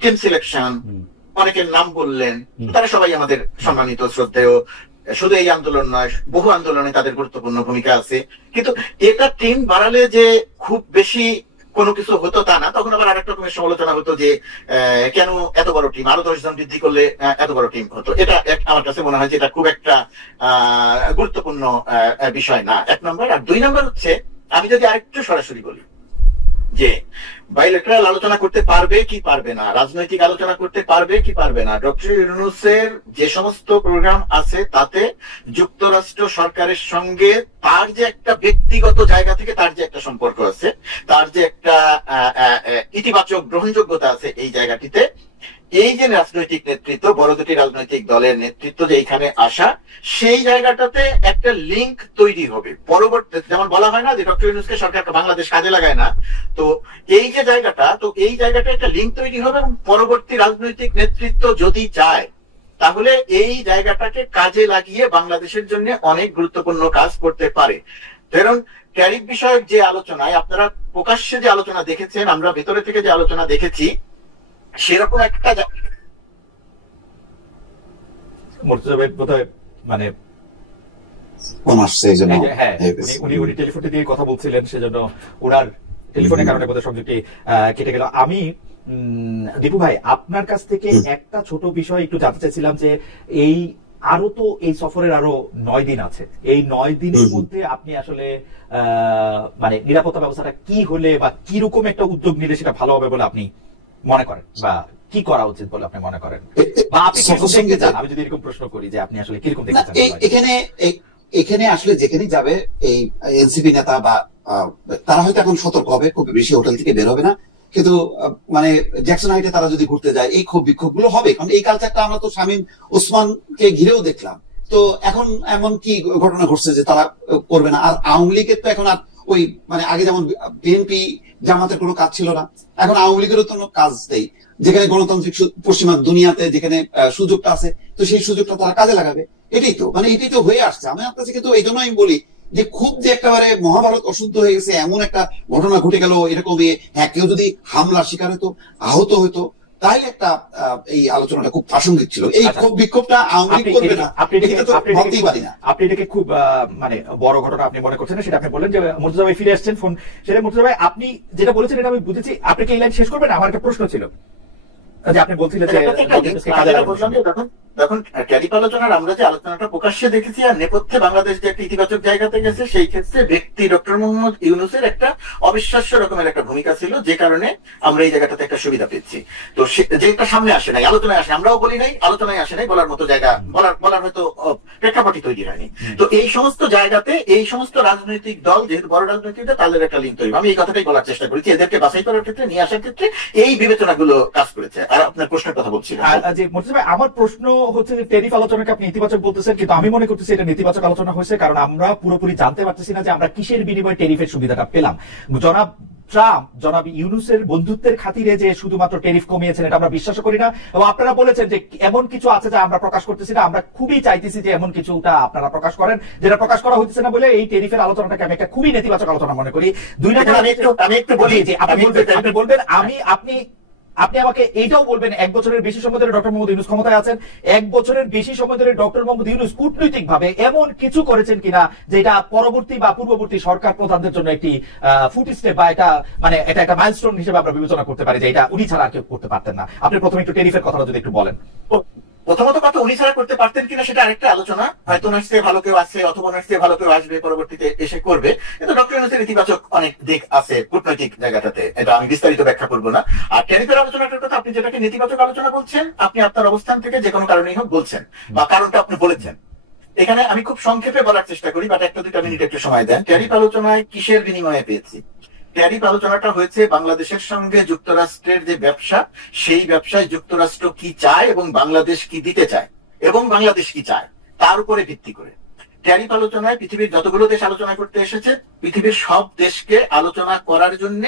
টিম সিলেকশন, অনেকের নাম বললেন, তারা সবাই আমাদের সম্মানিত শ্রদ্ধেয়, শুধু এই আন্দোলন নয়, বহু আন্দোলনে তাদের গুরুত্বপূর্ণ ভূমিকা আছে। কিন্তু এটা টিম বাড়ালে যে খুব বেশি কোনো কিছু হতো তা না। তখন আবার আরেক রকমের সমালোচনা হতো যে কেন এত বড় টিম, আরো 10 জন বৃদ্ধি করলে এত বড় টিম হতো। এটা আমার কাছে মনে হয় যে এটা খুব একটা গুরুত্বপূর্ণ বিষয় না, 1 নম্বর। আর 2 নম্বর হচ্ছে, আমি যদি আরেকটু সরাসরি বলি যে বাইলেটারাল আলোচনা করতে পারবে কি পারবে না, রাজনৈতিক আলোচনা করতে পারবে কি পারবে না, ডক্টর ইউনূসের যে সমস্ত প্রোগ্রাম আছে তাতে যুক্তরাষ্ট্র সরকারের সঙ্গে তার যে একটা ব্যক্তিগত জায়গা থেকে তার যে একটা সম্পর্ক আছে, তার যে একটা ইতিবাচক গ্রহণযোগ্যতা আছে, এই জায়গাটিতে এই যে রাজনৈতিক নেতৃত্ব, বড় দুটি রাজনৈতিক দলের নেতৃত্ব যে এখানে আসা, সেই জায়গাটাতে একটা লিঙ্ক তৈরি হবে। পরবর্তী, যেমন বলা হয় না যে ডক্টর ইউনূসকে সরকার বাংলাদেশ কাজে লাগায় না, তো এই যে জায়গাটা, তো এই জায়গাটা একটা লিঙ্ক তৈরি হবে এবং পরবর্তী রাজনৈতিক নেতৃত্ব যদি চায় তাহলে এই জায়গাটাকে কাজে লাগিয়ে বাংলাদেশের জন্য অনেক গুরুত্বপূর্ণ কাজ করতে পারে। কারণ ট্যারিফ বিষয়ক যে আলোচনায় আপনারা প্রকাশ্যে যে আলোচনা দেখেছেন, আমরা ভেতরে থেকে যে আলোচনা দেখেছি, সেরকম একটা মানে উনি টেলিফোনটি দিয়ে কথা বলছিলেন, সেজন্য ওনার টেলিফোনের কারণে বোধহয় সংযোগটি কেটে গেল। আমি দীপু ভাই, আপনার কাছ থেকে একটা ছোট বিষয় একটু জানতে চাইছিলাম যে এই আরো তো এই সফরের আরো 9 দিন আছে, এই 9 দিনের মধ্যে আপনি আসলে মানে নিরাপত্তা ব্যবস্থাটা কি হলে বা কিরকম একটা উদ্যোগ নিলে সেটা ভালো হবে বলে আপনি মনে করেন, বা কি করা উচিত বলে আপনি মনে করেন, বা আপনি কিরকম দেখতে চান? আমি যদি এরকম প্রশ্ন করি যে আপনি আসলে কিরকম দেখতে চান? এখানে আসলে যেখানেই যাবে এই এনসিপি নেতা বা তারা হয়তো এখন সতর্ক হবে, খুব বেশি হোটেল থেকে বের হবে না, কিন্তু মানে জ্যাকসন হাইটে তারা যদি ঘুরতে যায় এই ক্ষোভ বিক্ষোভ গুলো হবে। কারণ এই কালচারটা আমরা তো শামীম ওসমানকে ঘিরেও দেখলাম। তো এখন এমন কি ঘটনা ঘটছে যে তারা করবে না? আর আওয়ামী লীগের তো এখন আর ওই মানে আগে যেমন বিএনপি জামাতের কোনো কাজ ছিল না, এখন আওয়ামী লীগেরও তো কাজ নেই। যেখানে গণতান্ত্রিক পশ্চিমা দুনিয়াতে যেখানে সুযোগটা আছে, তো সেই সুযোগটা তারা কাজে লাগাবে। এটাই তো হয়ে আসছে আমার কাছে। কিন্তু এই জন্য আমি বলি যে খুব যে একেবারে মহাভারত অশুদ্ধ হয়ে গেছে এমন একটা ঘটনা ঘটে গেল এরকম, হ্যাঁ কেউ যদি হামলার শিকার হতো, আহত হতো, তাহলে একটা এই আলোচনাটা খুব প্রাসঙ্গিক ছিল। এই ক্ষোভ বিক্ষোভটা আওয়ামী লীগ করবে না, এটা তো ভাবতেই পারি না। আপনি এটাকে খুব মানে বড় ঘটনা আপনি মনে করছেন না, সেটা আপনি বললেন যে মুর্তজা ভাই ফিরে আসছেন ফোন, সেটা মুর্তজা ভাই আপনি যেটা বলেছেন এটা আমি বুঝেছি। আপনি কি এই লাইন শেষ করবেন? আমার একটা প্রশ্ন ছিল যে আপনি বলছিলেন যে দেখুন ট্যারিফ আলোচনার আমরা যে আলোচনাটা প্রকাশ্যে দেখেছি আর নেপথ্যে বাংলাদেশ যে একটা ইতিবাচক জায়গাতে গেছে, সেই ক্ষেত্রে ব্যক্তি ডক্টর মোহাম্মদ ইউনূসের একটা অবিশ্বাস্য রকমের একটা ভূমিকা ছিল, যে কারণে আমরা এই জায়গাটাতে একটা সুবিধা পেয়েছি। তো যেটা সামনে আসে নাই, আলোচনায় আসে, আমরাও বলি নাই, আলোচনায় আসে নাই, বলার মতো জায়গা বলার হয়তো প্রেক্ষাপটই তৈরি হয়নি। তো এই সমস্ত জায়গাতে এই সমস্ত রাজনৈতিক দল, যেহেতু বড় রাজনৈতিক দল, তাদের একটা লিঙ্ক তৈরি, আমি এই কথাটাই বলার চেষ্টা করেছি। এদেরকে বাছাই করার ক্ষেত্রে, নিয়ে আসার ক্ষেত্রে এই বিবেচনাগুলো কাজ করেছে। আর আপনার প্রশ্নের কথা বলছিলেন, মুর্তজা ভাই আমার প্রশ্ন হচ্ছে যে ট্যারিফ আলোচনাকে আপনি ইতিবাচক বলতেছেন, কিন্তু আমি মনে করতেছি এটা নেতিবাচক আলোচনা হয়েছে, কারণ আমরা পুরোপুরি জানতে পারতেছি না যে আমরা কিসের বিনিময়ে ট্যারিফের সুবিধাটা পেলাম। জনাব ট্রাম্প জনাব ইউনূসের বন্ধুত্বের খাতিরে যে শুধুমাত্র ট্যারিফ কমিয়েছেন এটা আমরা বিশ্বাস করি না, এবং আপনারা বলেছেন যে এমন কিছু আছে যা আমরা প্রকাশ করতেছি না। আমরা খুবই চাইতেছি যে এমন কিছুটা আপনারা প্রকাশ করেন, যেটা প্রকাশ করা হচ্ছে না বলে এই ট্যারিফের আলোচনাটাকে আমি একটা খুবই নেতিবাচক আলোচনা মনে করি। দুই নম্বর আমি একটু বলি যে আপনি বলবেন আপনি আমাকে এইটাও বলবেন, 1 বছরের বেশি সময় ধরে ডক্টর মোহাম্মদ ইউনূস ক্ষমতায় আছেন, 1 বছরের বেশি সময় ধরে ডক্টর মোহাম্মদ ইউনূস কূটনৈতিক ভাবে এমন কিছু করেছেন কিনা যেটা পরবর্তী বা পূর্ববর্তী সরকার প্রধানদের জন্য একটি ফুট স্টেপ বা এটা মানে এটা একটা মাইলস্টোন হিসেবে আমরা বিবেচনা করতে পারি যে এটা উনি ছাড়া আর কেউ করতে পারতেন না। আপনি প্রথমে একটু ট্যারিফের কথাটা যদি একটু বলেন। প্রথমত কথা, উনি ছাড়া করতে পারতেন কিনা সেটা আরেকটা আলোচনা, হয়তো ওনার চেয়ে ভালো কেউ আসছে অথবা ওনার চেয়ে ভালো কেউ আসবে পরবর্তীতে এসে করবে, কিন্তু ডক্টর ইউনূসের ইতিবাচক অনেক দিক আছে কূটনৈতিক জায়গাটাতে, এটা আমি বিস্তারিত ব্যাখ্যা করবো না। আর ট্যারিফের আলোচনাটার কথা, আপনি যেটাকে নেতিবাচক আলোচনা বলছেন, আপনি আপনার অবস্থান থেকে যে কোনো কারণেই হোক বলছেন বা কারণটা আপনি বলেছেন। এখানে আমি খুব সংক্ষেপে বলার চেষ্টা করি, বাট 1-2 মিনিট একটু সময় দেন। ট্যারিফ আলোচনায় কিসের বিনিময়ে পেয়েছি? ট্যারিফ আলোচনাটা হয়েছে বাংলাদেশের সঙ্গে যুক্তরাষ্ট্রের যে ব্যবসা, সেই ব্যবসায় যুক্তরাষ্ট্র কি চায় এবং বাংলাদেশ কি দিতে চায় এবং বাংলাদেশ কি চায় তার উপরে ভিত্তি করে। ট্যারিফ আলোচনায় পৃথিবীর যতগুলো দেশ আলোচনা করতে এসেছে, পৃথিবীর সব দেশকে আলোচনা করার জন্য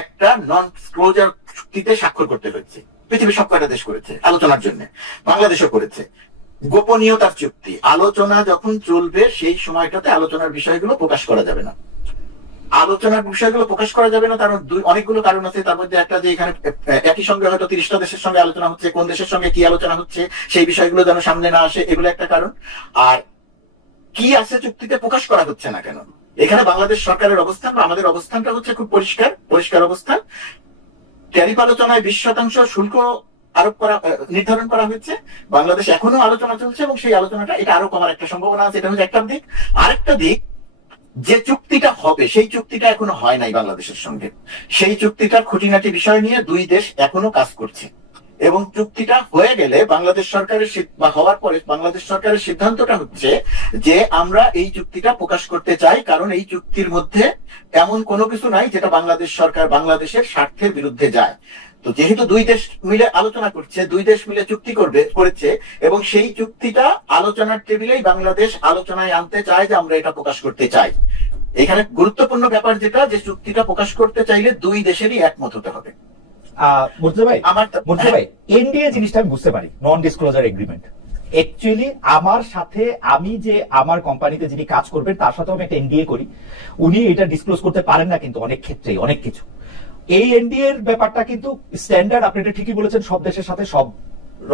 একটা নন ডিসক্লোজার চুক্তিতে স্বাক্ষর করতে হয়েছে। পৃথিবীর সব কয়টা দেশ করেছে আলোচনার জন্য, বাংলাদেশও করেছে। গোপনীয়তার চুক্তি, আলোচনা যখন চলবে সেই সময়টাতে আলোচনার বিষয়গুলো প্রকাশ করা যাবে না। আলোচনার বিষয়গুলো প্রকাশ করা যাবে না, তার অনেকগুলো কারণ আছে। তার মধ্যে একটা যে এখানে একই সঙ্গে হয়তো 30টা দেশের সঙ্গে আলোচনা হচ্ছে, কোন দেশের সঙ্গে কি আলোচনা হচ্ছে সেই বিষয়গুলো যেন সামনে না আসে, এগুলো একটা কারণ। আর কি আছে চুক্তিতে প্রকাশ করা হচ্ছে না কেন? এখানে বাংলাদেশ সরকারের অবস্থান বা আমাদের অবস্থানটা হচ্ছে খুব পরিষ্কার অবস্থান। ট্যারিফ আলোচনায় 20% শুল্ক আরোপ করা নির্ধারণ করা হয়েছে। বাংলাদেশ এখনো আলোচনা চলছে এবং সেই আলোচনাটা এটা আরো কমার একটা সম্ভাবনা আছে। এটা হচ্ছে একটা দিক। আরেকটা দিক, যে চুক্তিটা হবে সেই চুক্তিটা এখনো হয় নাই বাংলাদেশের সঙ্গে। সেই চুক্তিটার খুঁটিনাটি বিষয় নিয়ে দুই দেশ এখনো কাজ করছে, এবং চুক্তিটা হয়ে গেলে বাংলাদেশ সরকারের বা হওয়ার পরে বাংলাদেশ সরকারের সিদ্ধান্তটা হচ্ছে যে আমরা এই চুক্তিটা প্রকাশ করতে চাই, কারণ এই চুক্তির মধ্যে এমন কোনো কিছু নাই যেটা বাংলাদেশ সরকার বাংলাদেশের স্বার্থের বিরুদ্ধে যায়। তো যেহেতু দুই দেশ মিলে আলোচনা করছে, দুই দেশ মিলে চুক্তি করেছে, এবং সেই চুক্তিটা আলোচনার টেবিলেই বাংলাদেশ আলোচনায় আনতে চায় যে আমরা এটা প্রকাশ করতে চাই। এখানে গুরুত্বপূর্ণ ব্যাপার যেটা, যে চুক্তিটা প্রকাশ করতে চাইলে দুই দেশেরই একমত হতে হবে। মুর্তজা ভাই এনডিএ জিনিসটা আমি বুঝতে পারি, নন ডিসক্লোজার এগ্রিমেন্ট। অ্যাকচুয়ালি আমার সাথে, আমি যে আমার কোম্পানিতে যিনি কাজ করবেন তার সাথে আমি একটা এনডিএ করি, উনি এটা ডিসক্লোজ করতে পারেন না, কিন্তু অনেক ক্ষেত্রেই অনেক কিছু। এই এনডিএ এর ব্যাপারটা কিন্তু স্ট্যান্ডার্ড, আপনি এটা ঠিকই বলেছেন, সব দেশের সাথে সব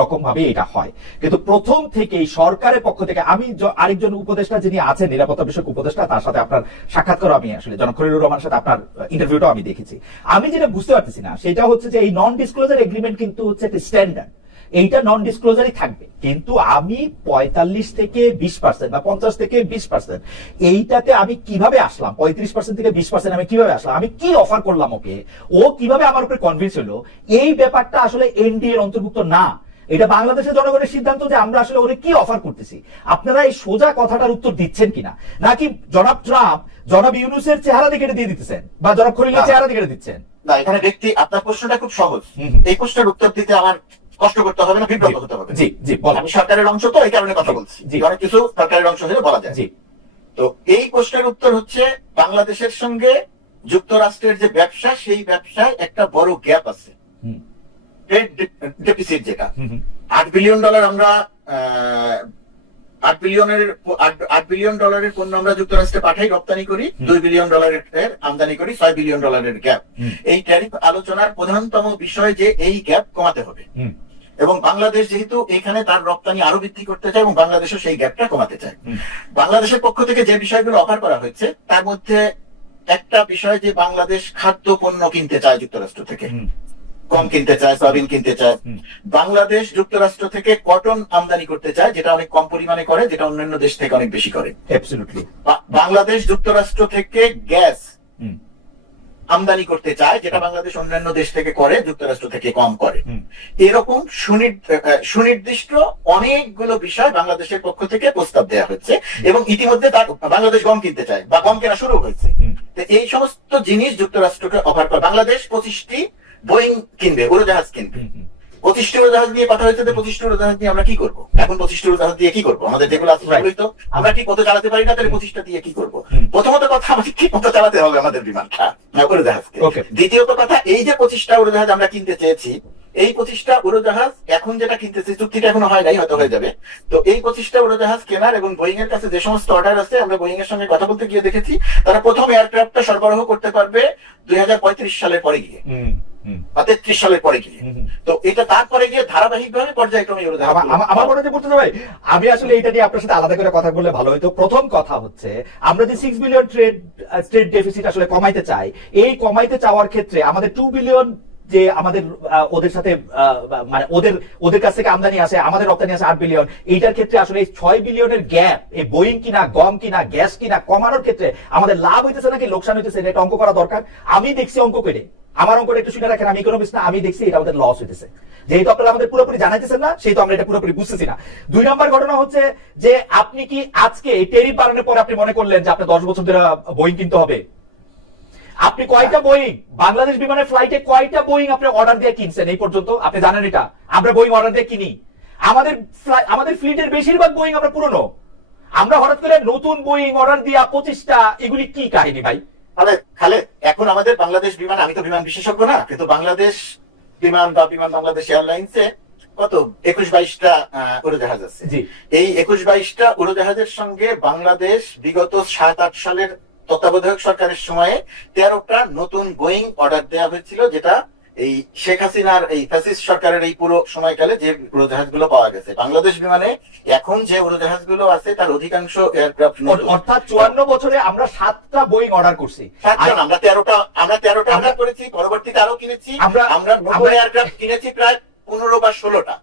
রকম ভাবে এটা হয়। কিন্তু প্রথম থেকেই সরকারের পক্ষ থেকে, আমি আরেকজন উপদেষ্টা যিনি আছেন নিরাপত্তা বিষয়ক উপদেষ্টা, তার সাথে আপনার সাক্ষাৎকার আমি আসলে জনাব খলিলুর রহমানের সাথে আপনার ইন্টারভিউটাও আমি দেখেছি। আমি যেটা বুঝতে পারতেছি না সেটা হচ্ছে যে এই নন ডিসক্লোজার এগ্রিমেন্ট কিন্তু হচ্ছে একটা স্ট্যান্ডার্ড, এইটা নন ডিসক্লোজারই থাকবে। কিন্তু আমি 45 থেকে 20% বা 50 থেকে 20%, এইটাতে আমি কিভাবে আসলাম? 35% থেকে 20% আমি কিভাবে আসলাম? আমি কি অফার করলাম ওকে? ও কিভাবে আমার উপরে কনভিন্স হলো? এই ব্যাপারটা আসলে এনডিএ এর অন্তর্ভুক্ত না। এটা বাংলাদেশের জনগণের সিদ্ধান্ত যে আমরা আসলে ওরে কি অফার করতেছি। আপনারা এই সোজা কথাটার উত্তর দিচ্ছেন কিনা, নাকি জনাব ট্রাম্প জনাব ইউনূসের চেহারা দিকে দিয়ে দিতেছেন বা জনাব খলিলের চেহারা দিকে দিচ্ছেন? না, এখানে ব্যক্তি, আপনার প্রশ্নটা খুব সহজ। এই প্রশ্নের উত্তর দিতে আমার কষ্ট করতে হবে না, বিব্রত হতে হবে। জি জি, আমি সরকারের অংশ, তো এই কারণে কথা বলছি। অনেক কিছু সরকারের অংশ হলে বলা যায়। তো এই প্রশ্নের উত্তর হচ্ছে, বাংলাদেশের সঙ্গে যুক্তরাষ্ট্রের যে ব্যবসা, সেই ব্যবসায় একটা বড় গ্যাপ আছে, ট্রেড ডেফিসিট, যেটা $8 বিলিয়ন আমরা 8 বিলিয়ন ডলারের পণ্য আমরা যুক্তরাষ্ট্রে পাঠাই, রপ্তানি করি, 2 বিলিয়ন ডলারের আমদানি করি, 6 বিলিয়ন ডলারের গ্যাপ। এই ট্যারিফ আলোচনার প্রধানতম বিষয় যে এই গ্যাপ কমাতে হবে, এবং বাংলাদেশ যেহেতু এখানে তার রপ্তানি আরো বৃদ্ধি করতে চায় এবং বাংলাদেশও সেই গ্যাপটা কমাতে চায়। বাংলাদেশের পক্ষ থেকে যে বিষয়গুলো অফার করা হয়েছে তার মধ্যে একটা বিষয় যে বাংলাদেশ খাদ্য পণ্য কিনতে চায় যুক্তরাষ্ট্র থেকে, কম কিনতে চায়, সয়াবিন কিনতে চায়। বাংলাদেশ যুক্তরাষ্ট্র থেকে কটন আমদানি করতে চায়, যেটা অনেক কম পরিমাণে করে, যেটা অন্যান্য দেশ থেকে অনেক বেশি করে। বাংলাদেশ যুক্তরাষ্ট্র থেকে গ্যাস আমদানি করতে চায়, যেটা বাংলাদেশ অন্যান্য দেশ থেকে করে, যুক্তরাষ্ট্র থেকে কম করে। এরকম সুনির্দিষ্ট অনেকগুলো বিষয় বাংলাদেশের পক্ষ থেকে প্রস্তাব দেওয়া হচ্ছে, এবং ইতিমধ্যে বাংলাদেশ গম কিনতে চায় বা গম কেনা শুরু হয়েছে। এই সমস্ত জিনিস যুক্তরাষ্ট্রকে অফার করে। বাংলাদেশ 25টি বোয়িং কিনবে, উড়োজাহাজ কিনবে। 25টি উড়োজাহাজ নিয়ে কথা হয়েছে, 25টি উড়োজাহাজ নিয়ে আমরা কি করবো? এখন 25টি উড়োজাহাজ দিয়ে কি করবো? আমাদের যেগুলো আছে সেগুলোই তো আমরা ঠিক মতো চালাতে পারি না, তাহলে 25টা দিয়ে কি করবো? প্রথমত কথা, আমাদের ঠিক মতো চালাতে হবে আমাদের বিমানটা, উড়োজাহাজকে। দ্বিতীয়ত কথা, এই যে 25টা উড়োজাহাজ আমরা কিনতে চেয়েছি, এই 25টা উড়োজাহাজ এখন যেটা কিনতেছি, চুক্তিটা এখনো হয় নাই, হয়তো হয়ে যাবে। তো এই 25টা উড়োজাহাজ কেনার এবং বোয়িং এর কাছে যে সমস্ত অর্ডার আছে, আমরা বোয়িং এর সঙ্গে কথা বলতে গিয়ে দেখেছি তারা প্রথম এয়ারক্রাফটটা সরবরাহ করতে পারবে 2035 সালের পরে গিয়ে, বা 33 সালের পরে গিয়ে। তো এটা তারপরে গিয়ে ধারাবাহিকভাবে পর্যায়ক্রমে আমার মনে হচ্ছে ভাই, আমি আসলে এটা নিয়ে আপনার সাথে আলাদা করে কথা বললে ভালো হতো। প্রথম কথা হচ্ছে, আমরা যে 6 বিলিয়ন ট্রেড ডেফিসিট আসলে কমাইতে চাই, এই কমাইতে চাওয়ার ক্ষেত্রে আমাদের 2 বিলিয়ন যে আমাদের ওদের সাথে মানে ওদের কাছ থেকে আমদানি আছে, আমাদের রপ্তানি আছে 8 বিলিয়ন। এইটার ক্ষেত্রে আসলে 6 বিলিয়নের গ্যাপ, এই বোয়িং কিনা, গম কিনা, গ্যাস কিনা কমানোর ক্ষেত্রে আমাদের লাভ হইতেছে নাকি লোকসান হইতেছে, এটা অঙ্ক করা দরকার। আমি দেখছি অঙ্ক করে, আমার অঙ্কটা একটু শুনে রাখেন, আমি ইকোনমিস্ট না, আমি দেখছি এটা আমাদের লস হইতেছে। যেহেতু আপনারা আমাদের পুরোপুরি জানাইতেছেন না, সেহেতু আমরা এটা পুরোপুরি বুঝতেছি না। 2 নম্বর ঘটনা হচ্ছে যে, আপনি কি আজকে এই ট্যারিফ বাড়ানোর পরে আপনি মনে করলেন যে আপনার 10 বছর ধরে বোয়িং কিনতে হবে? আপনি কয়টা বোয়িং, বাংলাদেশ বিমানের ফ্লাইটে কয়টা বোয়িং আপনি অর্ডার দিয়ে কিনছেন এই পর্যন্ত? আপনি জানেন এটা? আমরা বোয়িং অর্ডার দিয়ে কিনি। আমাদের ফ্লিটের বেশিরভাগ বোয়িং আমরা পুরনো। আমরা হঠাৎ করে নতুন বোয়িং অর্ডার দিয়া 25টা, এগুলি কি কাহিনী ভাই? খালেদ, এখন আমাদের বাংলাদেশ বিমান, আমি তো বিমান বিশেষজ্ঞ না, কিন্তু বাংলাদেশ বিমান বা বিমান বাংলাদেশ এয়ারলাইন্সে কত 21-22টা উড়োজাহাজ আছে। এই 21-22টা উড়োজাহাজের সঙ্গে বাংলাদেশ বিগত 7-8 সালের তত্ত্বাবধায়ক সরকারের সময়ে 13টা নতুন বোয়িং অর্ডার দেওয়া হয়েছিল, যেটা এই শেখ হাসিনার এই ফ্যাসিস্ট সরকারের এই পুরো সময়কালে যে উড়োজাহাজগুলো পাওয়া গেছে। বাংলাদেশ বিমানে এখন যে উড়োজাহাজগুলো আছে তার অধিকাংশ এয়ারক্রাফট, অর্থাৎ 54 বছরে আমরা 7টা বোয়িং অর্ডার করছি। আমরা 13টা অর্ডার করেছি, পরবর্তীতে আরো কিনেছি। আমরা নতুন এয়ারক্রাফট কিনেছি প্রায় 15 বা 16টা।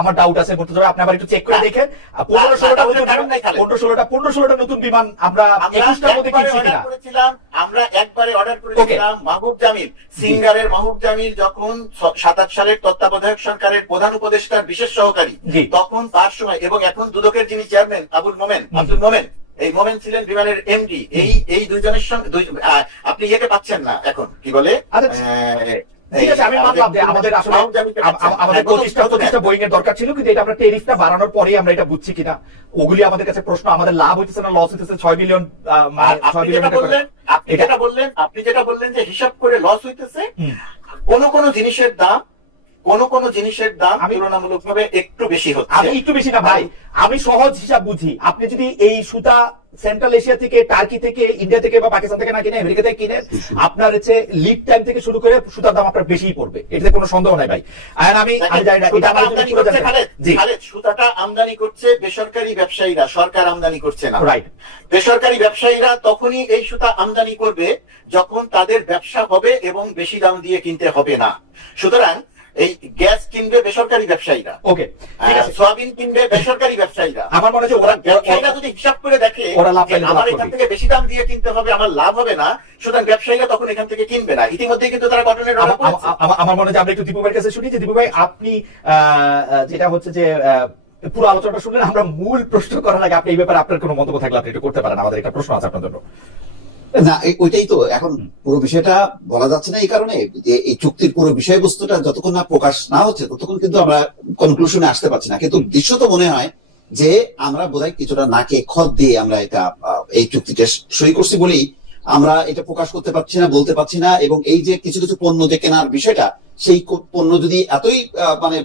আমার ডাউট আছে, আপনি আবার একটু চেক করে দেখেন। 15-16টা নতুন বিমান আমরা 21টার মধ্যে কিনছি কিনা। আমরা একবারে অর্ডার করেছিলাম মাহবুব জামিল, সিঙ্গারের মাহবুব জামিল যখন 7-8 সালের তত্ত্বাবধায়ক সরকারের প্রধান উপদেষ্টার বিশেষ সহকারী, তখন তার সময়, এবং এখন দুদকের যিনি চেয়ারম্যান আব্দুল মোমেন, এই মোমেন ছিলেন বিমানের এমডি। এই দুইজনের সঙ্গে আপনি ইয়েকে পাচ্ছেন না এখন, কি বলে, ঠিক আছে, আমি মানলাম যে আমাদের আসলে আমাদের 25টা বোয়িং এর দরকার ছিল, কিন্তু এটা আমরা ট্যারিফটা বাড়ানোর পরে আমরা এটা বুঝছি কিনা, ওগুলি আমাদের কাছে প্রশ্ন। আমাদের লাভ হইতেছে না লস হইতেছে? 6 বিলিয়ন। আপনি যেটা বললেন যে হিসাব করে লস হইতেছে, কোন জিনিসের দাম তুলনামূলকভাবে একটু বেশি হচ্ছে। আমি একটু বেশি না ভাই, আমি সহজ হিসাব বুঝি। আপনি যদি এই সুতা সেন্ট্রাল এশিয়া থেকে, টার্কি থেকে, ইন্ডিয়া থেকে বা পাকিস্তান থেকে না কিনে, আমেরিকা থেকে কিনে, আপনার হচ্ছে লিড টাইম থেকে শুরু করে সুতার দাম আপনার বেশিই পড়বে, এটাতে কোনো সন্দেহ নাই ভাই। আর আমি জানি না এটা আমাদের সুতাটা আমদানি করছে বেসরকারি ব্যবসায়ীরা, সরকার আমদানি করছে না। রাইট। বেসরকারি ব্যবসায়ীরা তখনই এই সুতা আমদানি করবে যখন তাদের ব্যবসা হবে এবং বেশি দাম দিয়ে কিনতে হবে না। সুতরাং এই গ্যাস কিনবে বেসরকারি ব্যবসায়ীরা, ওকে, ঠিক আছে, সয়াবিন কিনবে বেসরকারি ব্যবসায়ীরা। আমার মনে হয় ওরা ব্যবসায়ীরা যদি হিসাব করে দেখে আমার এখান থেকে বেশি দাম দিয়ে কিনতে হবে, আমার লাভ হবে না, সুতরাং ব্যবসায়ীরা তখন এখান থেকে কিনবে না। ইতিমধ্যে কিন্তু তারা কটনের অর্ডার করেছে। আমার মনে হয় আমরা একটু দীপু ভাইয়ের কাছে শুনি যে, দীপু ভাই, আপনি যেটা হচ্ছে যে পুরো আলোচনাটা শুনলেন, আমরা মূল প্রশ্ন করার আগে আপনি এই ব্যাপারে আপনার কোনো মন্তব্য থাকলে আপনি একটু করতে পারেন। আমাদের একটা প্রশ্ন আছে আপনার জন্য। না, ওইটাই তো এখন পুরো বিষয়টা বলা যাচ্ছে না, এই কারণে যে এই চুক্তির পুরো বিষয়বস্তুটা যতক্ষণ না প্রকাশ না হচ্ছে ততক্ষণ কিন্তু আমরা কনক্লুশনে আসতে পারছি না। কিন্তু দৃশ্যত মনে হয় যে আমরা বোধহয় কিছুটা নাকে খত দিয়ে আমরা এটা এই চুক্তিটা সই করছি বলেই আমরা এটা প্রকাশ করতে পারছি না, বলতে পারছি না। এবং এই যে কিছু কিছু পণ্য যে কেনার বিষয়টা, সেই পণ্য যদি এতই মানে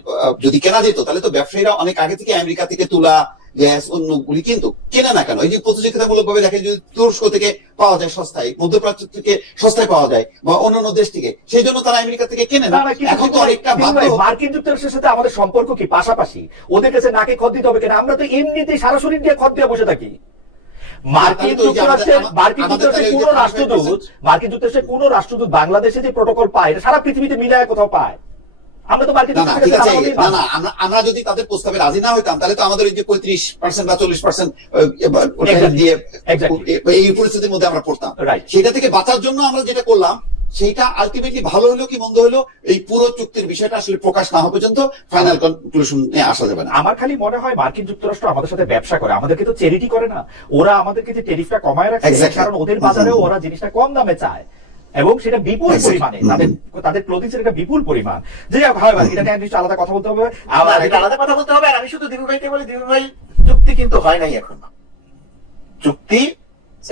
যদি কেনা যেত, তাহলে তো ব্যবসায়ীরা অনেক আগে থেকে আমেরিকা থেকে তুলা গ্যাস অন্যগুলি কিন্তু কেনে না কেন? এই যে প্রতিযোগিতামূলক ভাবে দেখেন, যদি তুরস্ক থেকে পাওয়া যায় সস্তায়, মধ্যপ্রাচ্য থেকে সস্তায় পাওয়া যায়, বা অন্যান্য দেশ থেকে, সেই জন্য তারা আমেরিকা থেকে কেনে না। এখন তো অনেকটা মার্কিন যুক্তরাষ্ট্রের সাথে আমাদের সম্পর্ক কি পাশাপাশি? ওদের কাছে নাকে খত দিতে হবে কেন? আমরা তো এমনিতেই সরাসরি দিয়ে খত দিয়ে বসে থাকি। মার্কিন যুক্তরাষ্ট্রের কোন রাষ্ট্রদূত বাংলাদেশে যে প্রোটোকল পায়, এটা সারা পৃথিবীতে মিলায় কোথাও পায়? আমরা তো মার্কিন আমরা যদি তাদের প্রস্তাবে রাজি না হইতাম, তাহলে তো আমাদের এই যে 35% বা 40% দিয়ে এই পরিস্থিতির মধ্যে আমরা পড়তাম। সেটা থেকে বাঁচার জন্য আমরা যেটা করলাম, সেটা আলটিমেটলি ভালো হলো কি মন্দ হলো, এই পুরো চুক্তির বিষয়টা আসলে প্রকাশ না হওয়া পর্যন্ত ফাইনাল কনক্লুশনে আসা যাবে না। আমার খালি মনে হয় মার্কিন যুক্তরাষ্ট্র আমাদের সাথে ব্যবসা করে, আমাদেরকে তো চ্যারিটি করে না। ওরা আমাদেরকে যে ট্যারিফটা কমায় রাখছে, কারণ ওদের বাজারেও ওরা জিনিসটা কম দামে চায়, এবং সেটা বিপুল পরিমাণে, তাদের ক্লোথিংস এর একটা বিপুল পরিমাণ। যে হয় এটা নিয়ে নিশ্চয় আলাদা কথা বলতে হবে, আলাদা কথা বলতে হবে। আর আমি শুধু দিবু ভাইকে বলি, দিবু ভাই, চুক্তি কিন্তু হয় নাই এখনো, চুক্তি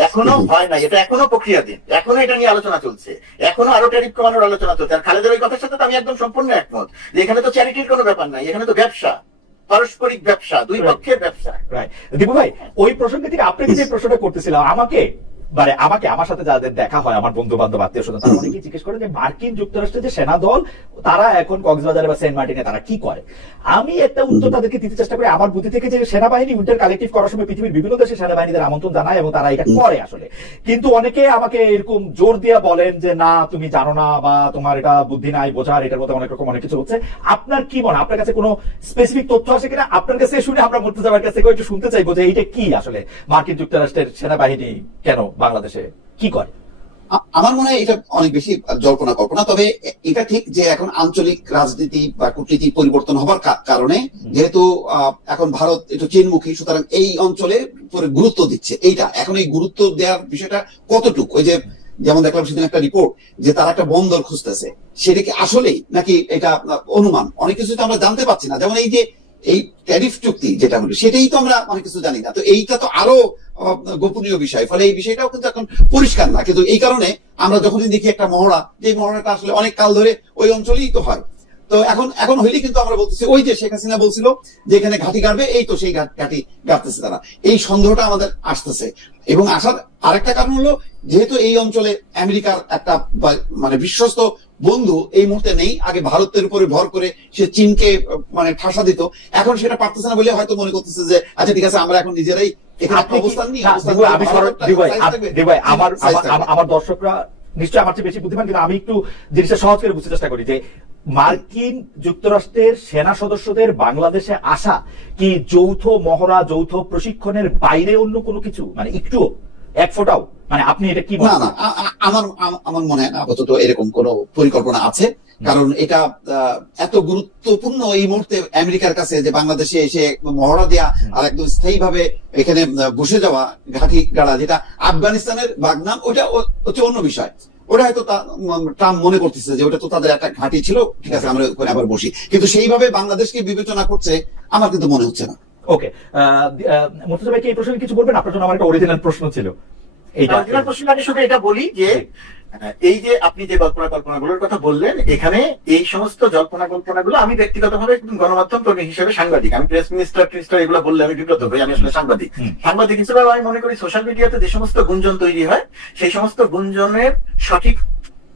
এখনো হয় নাই, এটা এখনো প্রক্রিয়াধীন, এখনো এটা নিয়ে আলোচনা চলছে, এখনো আরো ট্যারিফ কমানোর আলোচনা চলছে। আর খালেদের ওই কথার সাথে আমি একদম সম্পূর্ণ একমত যে এখানে তো চ্যারিটির কোনো ব্যাপার নাই, এখানে তো ব্যবসা, পারস্পরিক ব্যবসা, দুই পক্ষের ব্যবসা। দিবু ভাই, ওই প্রসঙ্গে থেকে আপনি যে প্রশ্নটা করতেছিলাম, আমাকে আমার সাথে যাদের দেখা হয়, আমার বন্ধু বান্ধব আত্মীয় স্বজন, তারা অনেকেই জিজ্ঞেস করে যে মার্কিন যুক্তরাষ্ট্রের যে সেনা দল, তারা এখন কক্সবাজারে বা সেন্ট মার্টিনে তারা কি করে। আমি একটা উত্তর তাদেরকে দিতে চেষ্টা করি আমার বুদ্ধি থেকে, যে সেনাবাহিনী উইন্টার কালেক্টিভ করার সময় পৃথিবীর বিভিন্ন দেশে সেনাবাহিনীদের আমন্ত্রণ জানায় এবং তারা এটা করে আসলে। কিন্তু অনেকে আমাকে এরকম জোর দিয়ে বলেন যে না, তুমি জানো না, বা তোমার এটা বুদ্ধি নাই বোঝার, এটার মধ্যে অনেক রকম অনেক কিছু হচ্ছে। আপনার কি মনে, আপনার কাছে কোনো স্পেসিফিক তথ্য আছে কিনা? আপনার কাছে শুনে আমরা মুর্তজার কাছ থেকে একটু শুনতে চাইবো যে এইটা কি আসলে, মার্কিন যুক্তরাষ্ট্রের সেনাবাহিনী কেন বাংলাদেশে কি করে? আমার মনে হয় এটা অনেক বেশি জল্পনা কল্পনা। তবে এটা ঠিক যে এখন আঞ্চলিক রাজনীতি বা কূটনীতি পরিবর্তন হবার কারণে, যেহেতু এখন ভারত একটু চীনমুখী, সুতরাং এই অঞ্চলে গুরুত্ব দিচ্ছে। এইটা এখন এই গুরুত্ব দেওয়ার বিষয়টা কতটুকু, ওই যে যেমন দেখলাম সেদিন একটা রিপোর্ট যে তারা একটা বন্দর খুঁজতেছে, সেটা কি আসলেই নাকি এটা অনুমান, অনেক কিছু তো আমরা জানতে পারছি না। যেমন এই যে এই ট্যারিফ চুক্তি যেটা হলো, সেটাই তো আমরা অনেক কিছু জানি না। তো এইটা তো আরো গোপনীয় বিষয়, ফলে এই বিষয়টাও কিন্তু এখন পরিষ্কার না। কিন্তু এই কারণে আমরা যখনই দেখি একটা মহড়া, যে মহড়াটা আসলে অনেক কাল ধরে ওই অঞ্চলেই তো হয়, তো এখন হইলে কিন্তু আমরা বলতেছি ওই যে শেখ হাসিনা বলছিল যে এখানে ঘাঁটি গাড়বে, এই তো সেই ঘাঁটি গাড়তেছে তারা। এই সন্দেহটা আমাদের আসতেছে। এবং আসার আরেকটা কারণ হলো, যেহেতু এই অঞ্চলে আমেরিকার একটা মানে বিশ্বস্ত বন্ধু এই মুহূর্তে নেই, আগে ভারতের উপরে ভর করে সে চীনকে মানে ঠাসা দিত, এখন সেটা পারতেছে না বলে হয়তো মনে করতেছে যে আচ্ছা ঠিক আছে, আমরা এখন নিজেরাই এখানে অবস্থান নিই। আমার দর্শকরা নিশ্চয়ই আমার চেয়ে বেশি বুদ্ধিমান, কিন্তু আমি একটু জিনিসটা সহজ করে বুঝতে চেষ্টা করি যে মার্কিন যুক্তরাষ্ট্রের সেনা সদস্যদের বাংলাদেশে আসা কি যৌথ মহড়া, যৌথ প্রশিক্ষণের বাইরে অন্য কোনো কিছু, মানে একটু এক ফোটাও, মানে আপনি এটা কি বলেন? না, আমার মনে হয় না আপাতত এরকম কোনো পরিকল্পনা আছে। কারণ এটা এত গুরুত্বপূর্ণ এই মুহূর্তে আমেরিকার কাছে যে বাংলাদেশে এসে মহড়া দেওয়া আর একদম স্থায়ী ভাবে এখানে বসে যাওয়া, ঘাঁটি গাড়া, যেটা আফগানিস্তানের বাগনান, ওটা হচ্ছে অন্য বিষয়। ওটা হয়তো ট্রাম্প মনে করতেছে যে ওটা তো তাদের একটা ঘাঁটি ছিল, ঠিক আছে আমরা ওখানে আবার বসি, কিন্তু সেইভাবে বাংলাদেশকে বিবেচনা করছে আমার কিন্তু মনে হচ্ছে না। ওকে, মুর্তজা ভাই কি এই প্রশ্নে কিছু বলবেন? আপনার জন্য আমার একটা অরিজিনাল প্রশ্ন ছিল। অরিজিনাল প্রশ্নটা আমি শুধু এটা বলি যে এই যে আপনি যে কল্পনাগুলোর কথা বললেন, এখানে এই সমস্ত কল্পনাগুলো আমি ব্যক্তিগতভাবে গণমাধ্যম কর্মী হিসেবে সাংবাদিক, আমি প্রেস মিনিস্টার এগুলো বললে আমি বিব্রত হই। আমি আসলে সাংবাদিক হিসেবে আমি মনে করি সোশ্যাল মিডিয়াতে যে সমস্ত গুঞ্জন তৈরি হয়, সেই সমস্ত গুঞ্জনের সঠিক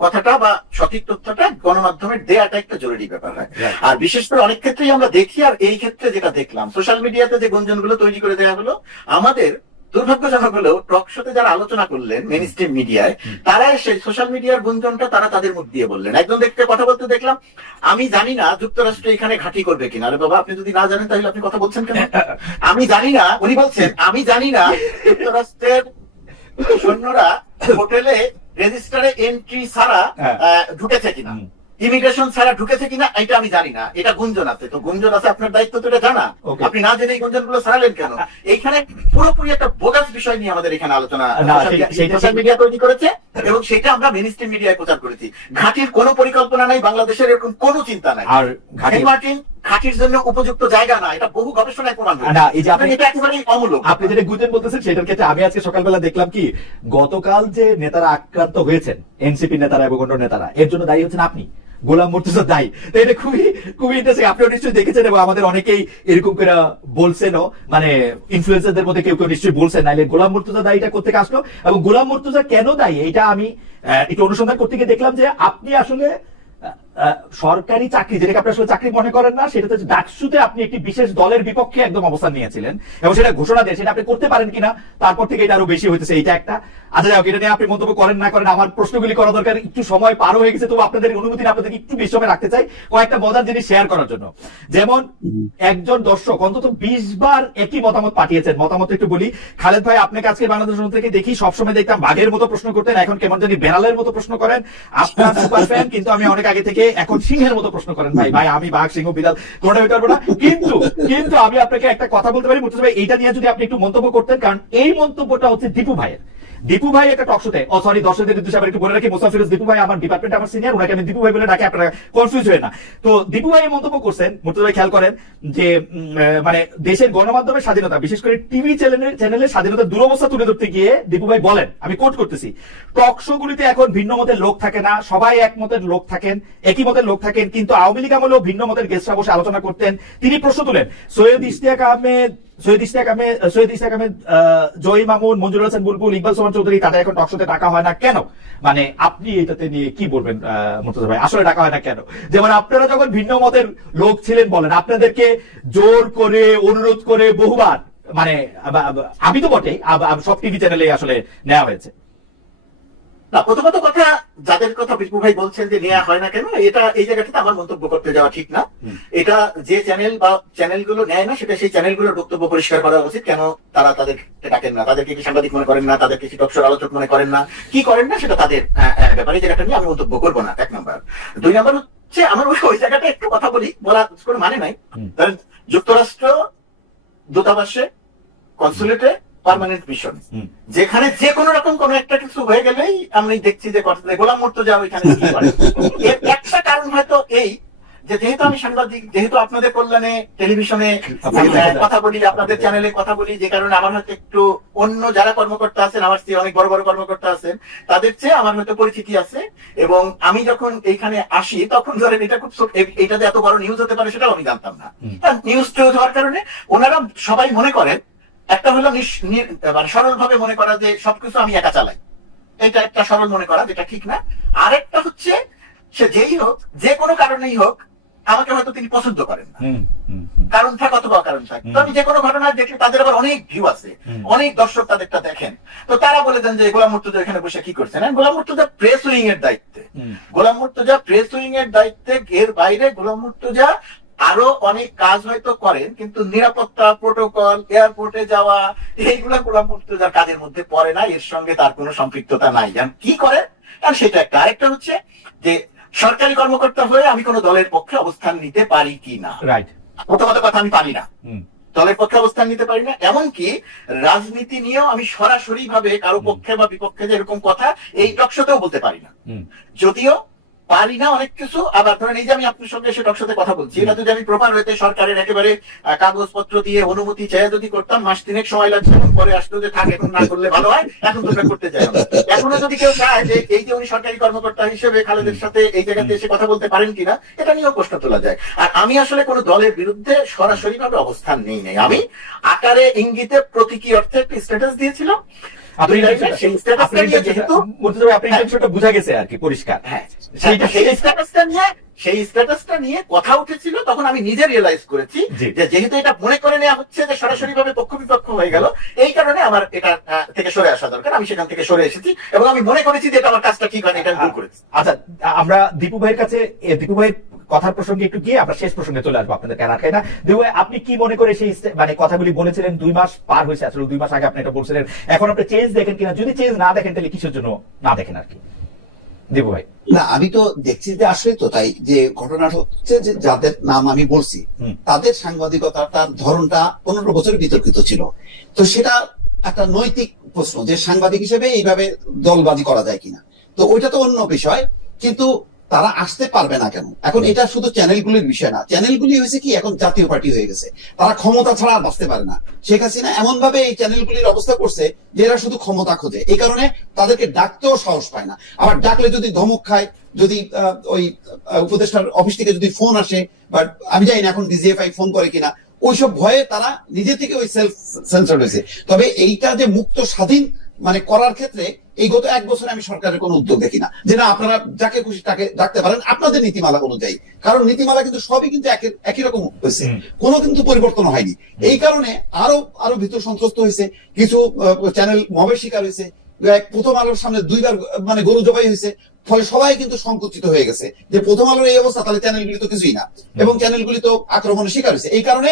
কথাটা বা সঠিক তথ্যটা গণমাধ্যমের দেয়াটা একটা জরুরি ব্যাপার হয়। আর বিশেষ করে অনেক ক্ষেত্রেই আমরা দেখি, আর এই ক্ষেত্রে যেটা দেখলাম, সোশ্যাল মিডিয়াতে যে গুঞ্জনগুলো তৈরি করে দেওয়া হলো, আমাদের দুর্ভাগ্যজনক হলেও টক শোতে যারা আলোচনা করলেন মেইন স্ট্রিম মিডিয়ায়, তারা এসে সোশ্যাল মিডিয়ার গুঞ্জনটা তারা তাদের মুখ দিয়ে বললেন। একজন দেখতে কথা বলতে দেখলাম, আমি জানি না যুক্তরাষ্ট্র এখানে ঘাঁটি করবে কিনা। আরে বাবা, আপনি যদি না জানেন তাহলে আপনি কথা বলছেন কেন? আমি জানি না, উনি বলছেন আমি জানি না যুক্তরাষ্ট্রের সৈন্যরা হোটেলে রেজিস্টারে এন্ট্রি ছাড়া ঢুকেছে কিনা, ইমিগ্রেশন ছাড়া ঢুকেছে কিনা, এটা আমি জানি না। এটা গুঞ্জন আছে, তো গুঞ্জন আছে, আপনার দায়িত্ব তো এটা জানা। আপনি না জেনে এই গুঞ্জন গুলো ছাড়ালেন কেন? এইখানে পুরোপুরি একটা বোগাস বিষয় নিয়ে আমাদের এখানে আলোচনা সোশ্যাল মিডিয়া তৈরি করেছে, এবং সেটা আমরা মেইন স্ট্রিম মিডিয়ায় প্রচার করেছি। ঘাঁটির কোনো পরিকল্পনা নাই, বাংলাদেশের এরকম কোনো চিন্তা নাই। আর ঘাঁটির জন্য উপযুক্ত জায়গা না, এটা বহু গবেষণায় প্রমাণ হয়েছে। এটা একেবারেই অমূলক। আপনি যেটা গুঞ্জন বলতেছেন সেটার ক্ষেত্রে আমি আজকে সকালবেলা দেখলাম কি, গতকাল যে নেতারা আক্রান্ত হয়েছেন, এনসিপি নেতারা এবং অন্য নেতারা, এর জন্য দায়ী হচ্ছেন আপনি। গোলাম মুর্তজা দায়ী। তো এটা খুবই খুবই ইন্টারেস্টিং। আপনিও নিশ্চয়ই দেখেছেন এবং আমাদের অনেকেই এরকম করে বলছেনও, মানে ইনফ্লুয়েন্সারদের মধ্যে কেউ কেউ নিশ্চয়ই বলছেন, নাইলে গোলাম মুর্তজা দায়ীটা কোথেকে আসলো এবং গোলাম মুর্তজা কেন দায়ী এটা আমি একটু অনুসন্ধান করতে গিয়ে দেখলাম যে আপনি আসলে সরকারি চাকরি, যেটাকে আপনি আসলে চাকরি মনে করেন না, সেটা হচ্ছে ডাকসুতে আপনি একটি বিশেষ দলের বিপক্ষে একদম অবস্থান নিয়েছিলেন এবং সেটা ঘোষণা দিয়ে সেটা আপনি করতে পারেন কিনা তারপর থেকে এটা আরো বেশি হইতেছে। এইটা একটা। আচ্ছা যাই হোক, এটা নিয়ে আপনি মন্তব্য করেন না করেন, আমার প্রশ্নগুলি করা দরকার। একটু সময় পার হয়ে গেছে, তবু আপনাদের অনুমতি আপনাদেরকে একটু বেশি সময় রাখতে চাই কয়েকটা মজার জিনিস শেয়ার করার জন্য। যেমন একজন দর্শক অন্তত 20 বার একই মতামত পাঠিয়েছেন। মতামত একটু বলি। খালেদ ভাই, আপনাকে আজকে বাংলাদেশ থেকে দেখি সবসময় দেখতাম বাঘের মতো প্রশ্ন করতেন, এখন কেমন জানি বেড়ালের মতো প্রশ্ন করেন। আপনার সুপার ফ্যান, কিন্তু আমি অনেক আগে থেকে এখন সিংহের মতো প্রশ্ন করেন। ভাই ভাই আমি বাঘ সিংহ বিড়াল কোনটা হইতে পারবো না, কিন্তু কিন্তু আমি আপনাকে একটা কথা বলতে পারি মুর্তজা ভাই, এইটা নিয়ে যদি আপনি একটু মন্তব্য করতেন, কারণ এই মন্তব্যটা হচ্ছে দীপু ভাইয়ের। দীপু ভাই একটা টক শোতে, সরি দর্শকদের উদ্দেশ্যে আবার একটু বলে রাখি, মোসাফিরুজ দীপু ভাই আমার ডিপার্টমেন্ট, আমার সিনিয়র, ওনাকে আমি দীপু ভাই বলে ডাকি, আপনারা কনফিউজ হয়ে না। তো দীপু ভাই মন্তব্য করছেন, মুর্তজা ভাই খেয়াল করেন যে মানে দেশের গণমাধ্যমের স্বাধীনতা, বিশেষ করে টিভি চ্যানেলের স্বাধীনতার দুরবস্থা তুলে ধরতে গিয়ে দীপু ভাই বলেন, আমি কোট করতেছি, টক শো গুলিতে এখন ভিন্ন মতের লোক থাকে না, সবাই একমতের লোক থাকেন, একই মতের লোক থাকেন, কিন্তু আওয়ামী লীগ আমলেও ভিন্ন মতের গেস্টরা বসে আলোচনা করতেন। তিনি প্রশ্ন তুলেন, সৈয়দ ইশতিয়াক আহমেদ, জয়ী মামুন, মঞ্জুর হোসেন বুলবুল, ইকবাল সোমান চৌধুরী, তাদের এখন টক শোতে ডাকা হয় না কেন? মানে আপনি এটাতে নিয়ে কি বলবেন মুর্তজা ভাই, আসলে ডাকা হয় না কেন? যেমন আপনারা যখন ভিন্ন মতের লোক ছিলেন বলেন, আপনাদেরকে জোর করে অনুরোধ করে বহুবার, মানে আমি তো বটেই, সব টিভি চ্যানেলে আসলে নেওয়া হয়েছে। না, প্রথমত কথা, যাদের কথা বিষ্ণু ভাই বলছেন যে নেওয়া হয় না কেন, এটা এই জায়গাটাতে আমার মন্তব্য করতে যাওয়া ঠিক না। এটা যে চ্যানেল বা চ্যানেলগুলো নেয় না, সেটা সেই চ্যানেলগুলোর বক্তব্য পরিষ্কার করা উচিত, কেন তারা তাদেরকে ডাকেন না, তাদেরকে কি সাংবাদিক মনে করেন না, তাদেরকে কি টকশোর আলোচক মনে করেন না, কি করেন না, সেটা তাদের ব্যাপারে। জায়গাটা নিয়ে আমি মন্তব্য করবো না, 1 নম্বর। 2 নম্বর হচ্ছে, আমার ওই জায়গাটা একটু কথা বলি, বলা কোনো মানে নাই। কারণ যুক্তরাষ্ট্র দূতাবাসে, কনসুলেটে, পার্মানেন্ট মিশন, যেখানে যে কোনো রকম কোন একটা কিছু হয়ে গেলেই আমি দেখছি যে গোলাম মুর্তজা ওইখানে কি করে। এর একটা কারণ হয়তো এই যে, যেহেতু আমি সাংবাদিক, যেহেতু আপনাদের কল্যাণে টেলিভিশনে কথা বলি, আপনাদের চ্যানেলে কথা বলি, যে কারণে আমার হয়তো একটু অন্য যারা কর্মকর্তা আছেন, আমার চেয়ে অনেক বড় বড় কর্মকর্তা আছেন, তাদের চেয়ে আমার হয়তো পরিচিতি আছে। এবং আমি যখন এইখানে আসি, তখন ধরেন এটা খুব, এটা যে এত বড় নিউজ হতে পারে সেটাও আমি জানতাম না। নিউজ হওয়ার কারণে ওনারা সবাই মনে করেন, একটা হলো মানে সরল ভাবে মনে করা যে সবকিছু আমি একা চালাই, এটা একটা সরল মনে করা, যেটা ঠিক না। আরেকটা হচ্ছে, সে যেই হোক, যে কোনো কারণেই হোক, আমাকে হয়তো তিনি পছন্দ করেন না, কারণ থাক অথবা কারণ থাক। তো আমি যে কোনো ঘটনা দেখলে তাদের আবার অনেক ভিউ আছে, অনেক দর্শক তাদেরটা দেখেন, তো তারা বলে দেন যে গোলাম মুর্তজা এখানে বসে কি করছেন। গোলাম মুর্তজা প্রেস উইং এর দায়িত্বে, গোলাম মুর্তজা প্রেস উইং এর দায়িত্বে, এর বাইরে গোলাম মুর্তজা আরো অনেক কাজ হয়তো করেন, কিন্তু নিরাপত্তা, প্রোটোকল, এয়ারপোর্টে যাওয়া, এইগুলা গোলাম মুর্তজার কাজের মধ্যে পড়ে না, এর সঙ্গে তার কোনো সম্পৃক্ততা নাই। কি করেন আর সেটা একটা। আরেকটা হচ্ছে যে, সরকারি কর্মকর্তা হয়ে আমি কোন দলের পক্ষে অবস্থান নিতে পারি কিনা, প্রথমত কথা আমি পারি না, দলের পক্ষে অবস্থান নিতে পারি না। এমনকি রাজনীতি নিয়েও আমি সরাসরি ভাবে কারো পক্ষে বা বিপক্ষে যে এরকম কথা এই টকশোতেও বলতে পারি না। যদিও পারি না অনেক কিছু, আবার ধরেন এই যে আমি আপনার সঙ্গে সে টকশোতে কথা বলছি, এটা যদি আমি প্রপার হইতে সরকারের একেবারে কাগজপত্র দিয়ে অনুমতি চাই যদি করতাম, মাস 3 সময় লাগছে, পরে আসতো যে থাক, এখন না করলে ভালো হয়, এখন তোমরা করতে চাই। এখনো যদি কেউ চায় যে এই যে উনি সরকারি কর্মকর্তা হিসেবে খালেদের সাথে এই জায়গাতে এসে কথা বলতে পারেন কিনা, এটা নিয়েও প্রশ্ন তোলা যায়। আর আমি আসলে কোন দলের বিরুদ্ধে সরাসরি ভাবে অবস্থান নেই নাই, আমি আকারে ইঙ্গিতে প্রতীকী অর্থে একটি স্ট্যাটাস দিয়েছিলাম। বুঝা গেছে আর কি, পরিষ্কার। সেই স্ট্যাটাসটা নিয়ে কথা উঠেছিল, তখন আমি নিজে রিয়েলাইজ করেছি যে যেহেতু এটা মনে করে নেওয়া হচ্ছে যে সরাসরি ভাবে পক্ষ বিপক্ষ হয়ে গেল, এই কারণে আমার এটা থেকে সরে আসা দরকার। আমি সেখান থেকে সরে এসেছি এবং আমি মনে করেছি যে এটা আমার কাজটা ঠিক হয়নি, এটা ভুল করেছি। আচ্ছা, আমরা দীপু ভাইয়ের কাছে, দীপু ভাইয়ের কথার প্রসঙ্গে একটু গিয়ে আমরা শেষ প্রসঙ্গে চলে আসবো, আপনাদের কেন আটকাই না। দীপু ভাই, আপনি কি মনে করে সেই মানে কথাগুলি বলেছিলেন? 2 মাস পার হয়েছে, আসলে 2 মাস আগে আপনি এটা বলছিলেন, এখন আপনি চেঞ্জ দেখেন কিনা? যদি চেঞ্জ না দেখেন, তাহলে কিসের জন্য না দেখেন আর কি দীপু ভাই? না, আমি তো দেখছি যে আসলে তো তাই, যে ঘটনা হচ্ছে যে যাদের নাম আমি বলছি, তাদের সাংবাদিকতার ধরনটা 15 বছর বিতর্কিত ছিল। তো সেটা একটা নৈতিক প্রশ্ন যে সাংবাদিক হিসেবে এইভাবে দলবাজি করা যায় কিনা, তো ওইটা তো অন্য বিষয়। কিন্তু তারা আসতে পারবে না কেন? এখন এটা শুধু চ্যানেলগুলির বিষয় না, চ্যানেলগুলি হয়েছে কি এখন জাতীয় পার্টি হয়ে গেছে, তারা ক্ষমতা ছাড়া আর বাঁচতে পারে না। শেখ হাসিনা এমন ভাবে এই চ্যানেলগুলির অবস্থা করছে যে এরা শুধু ক্ষমতা খোঁজে, এই কারণে তাদেরকে ডাকতেও সাহস পায় না। আবার ডাকলে যদি ধমক খায়, যদি ওই উপদেষ্টার অফিস থেকে যদি ফোন আসে, বাট আমি জানি না এখন ডিজিএফআই ফোন করে কিনা, ওইসব ভয়ে তারা নিজে থেকে ওই সেলফ সেন্সর হয়েছে। তবে এইটা যে মুক্ত স্বাধীন মানে করার ক্ষেত্রে এই গত 1 বছরে আমি সরকারের কোনো উদ্যোগ দেখি না, যে না আপনারা যাকে খুশি তাকে ডাকতে পারেন আপনাদের নীতিমালা অনুযায়ী। কারণ নীতিমালা কিন্তু সবই কিন্তু একই রকম হয়েছে, কোনো কিন্তু পরিবর্তন হয়নি। এই কারণে আরো ভীত সন্ত্রস্ত হয়েছে, কিছু চ্যানেল মবের শিকার হয়েছে, প্রথম আলোর সামনে 2 বার মানে গরু জবাই হয়েছে, ফলে সবাই কিন্তু সংকুচিত হয়ে গেছে যে প্রথম আলোর এই অবস্থা, তাহলে চ্যানেলগুলি তো কিছুই না, এবং চ্যানেলগুলি তো আক্রমণের শিকার হয়েছে। এই কারণে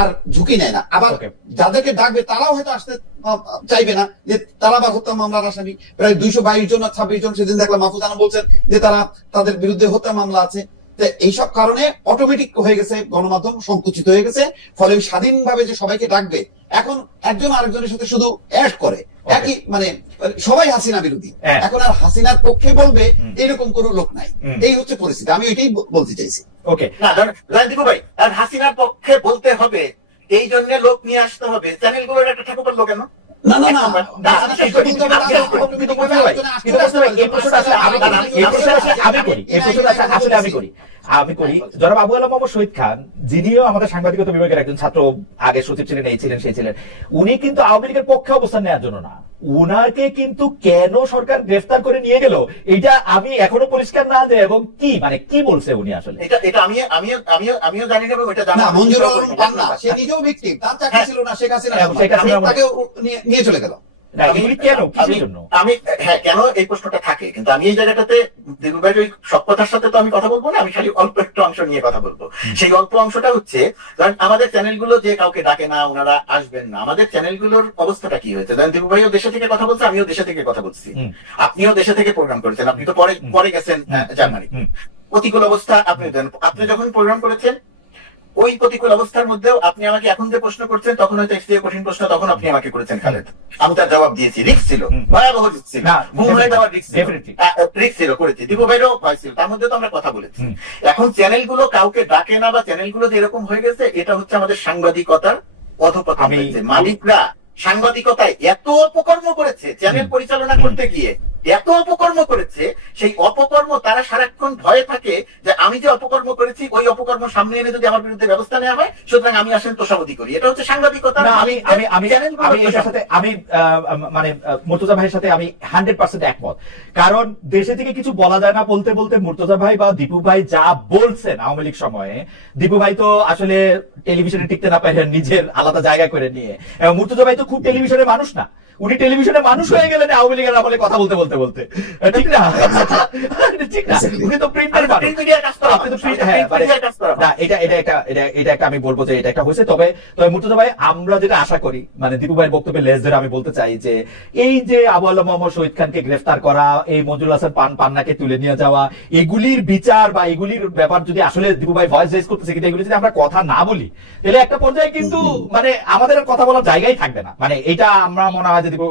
আর ঝুঁকি নেয় না। আবার যাদেরকে ডাকবে তারাও হয়তো আসতে চাইবে না, যে তারা বা হত্যা মামলার আসামি প্রায় 222 জন আর 26 জন, সেদিন দেখলাম মাহফুজ আলম বলছেন যে তাদের বিরুদ্ধে হত্যা মামলা আছে। এইসব কারণে অটোমেটিক হয়ে গেছে, গণমাধ্যম সংকুচিত হয়ে গেছে, ফলে স্বাধীনভাবে যে সবাইকে ডাকবে, এখন একজন আরেকজনের সাথে শুধু অ্যাড করে, একই মানে সবাই হাসিনা বিরোধী, এখন আর হাসিনার পক্ষে বলবে এরকম কোন লোক নাই। এই হচ্ছে পরিস্থিতি, আমি এটাই বলতে চাইছি। ওকে, না দীপু ভাই, আর হাসিনার পক্ষে বলতে হবে এই জন্য লোক নিয়ে আসতে হবে, চ্যানেলগুলোর একটা ঠাকুর লোক কেন? না না না, আমি করি। জনাব আবু আলম মোহাম্মদ শহীদ খান, যিনিও আমাদের সাংবাদিকতা বিভাগের একজন ছাত্র, আগে সচিব ছিলেন, এই ছিলেন সেই ছিলেন, উনি কিন্তু আওয়ামী লীগের পক্ষে অবস্থান নেওয়ার জন্য না, উনাকে কিন্তু কেন সরকার গ্রেফতার করে নিয়ে গেল এটা আমি এখনো পরিষ্কার না, যে এবং কি মানে কি বলছে উনি আসলে, এটা আমিও জানি না, এটা জানা মঞ্জুর আলম পান্না সে নিজেও ভিকটিম, তার চাকরি ছিল না, শেখ হাসিনা তাকে নিয়ে চলে গেল। কেন এই প্রশ্নটা থাকে, কিন্তু আমি এই জায়গাটাতে দীপু ভাই ওই সব কথার সাথে তো আমি কথা বলবো না, আমি খালি অল্প একটু অংশ নিয়ে কথা বলবো। সেই অল্প অংশটা হচ্ছে, কারণ আমাদের চ্যানেলগুলো যে কাউকে ডাকে না, ওনারা আসবেন না, আমাদের চ্যানেলগুলোর অবস্থাটা কি হয়েছে, দীপু ভাইও দেশে থেকে কথা বলছে, আমিও দেশে থেকে কথা বলছি, আপনিও দেশে থেকে প্রোগ্রাম করেছেন, আপনি তো পরে গেছেন জার্মানি, প্রতিকূল অবস্থা আপনি যখন প্রোগ্রাম করেছেন ওই প্রতিকূল অবস্থার মধ্যেও আপনি আমাকে এখন যে প্রশ্ন করছেন, তখন হয়তো এর কঠিন প্রশ্ন তখন আপনি আমাকে করেছেন খালেদ, আমি তার জবাব দিয়েছি। রিস্ক ছিল, ভয়াবহ রিস্ক ছিল, ঘুম হয়ে যাওয়ার রিস্ক ছিল, করেছি, দীপু ভাইরও ভয় ছিল, তার মধ্যে তো আমরা কথা বলেছি। এখন চ্যানেলগুলো কাউকে ডাকে না, বা চ্যানেলগুলো যে এরকম হয়ে গেছে, এটা হচ্ছে আমাদের সাংবাদিকতার অধঃপতন হয়েছে। মালিকরা সাংবাদিকতায় এত অপকর্ম করেছে, চ্যানেল পরিচালনা করতে গিয়ে এত অপকর্ম করেছে, সেই অপকর্ম তারা সারাক্ষণ ভয়ে থাকে যে আমি যে অপকর্ম করেছি ওই অপকর্ম সামনে এনে যদি আমার বিরুদ্ধে ব্যবস্থা নেওয়া হয়, সুতরাং আমি আসলে তোষামোদী করি। এটা হচ্ছে সাংবাদিকতা। আমি মানে মুর্তজা ভাইয়ের সাথে আমি 100% একমত, কারণ দেশে থেকে কিছু বলা যায় না বলতে বলতে মুর্তজা ভাই বা দীপু ভাই যা বলছেন আওয়ামী লীগ সময়ে, দীপু ভাই তো আসলে টেলিভিশনে টিকতে না পারেন, নিজের আলাদা জায়গা করে নিয়ে, এবং মুর্তজা ভাই তো খুব টেলিভিশনের মানুষ না, উনি টেলিভিশনে মানুষ হয়ে গেলেন আওয়ামী লীগের আমলে কথা বলতে বলতে বলতে, ঠিক না? ঠিক না, উনি তো প্রিন্টার মানুষ, এটা একটা আমি বলবো যে এটা একটা হয়েছে। তবে মুর্তজা ভাই, আমরা যেটা আশা করি, মানে দীপু ভাইয়ের বক্তব্যে লেজ ধরে আমি বলতে চাই যে এই যে আবু আলম মোহাম্মদ শহীদ খানকে গ্রেফতার করা, এই মঞ্জুর হাসান পান্নাকে তুলে নিয়ে যাওয়া, এগুলির বিচার বা এগুলির ব্যাপার যদি আসলে দীপু ভাই ভয়েস রেজ করতেছে, কিন্তু এগুলি যদি আমরা কথা না বলি, তাহলে একটা পর্যায়ে কিন্তু মানে আমাদের কথা বলার জায়গাই থাকবে না। মানে এটা আমরা মনে হয় যে দীপু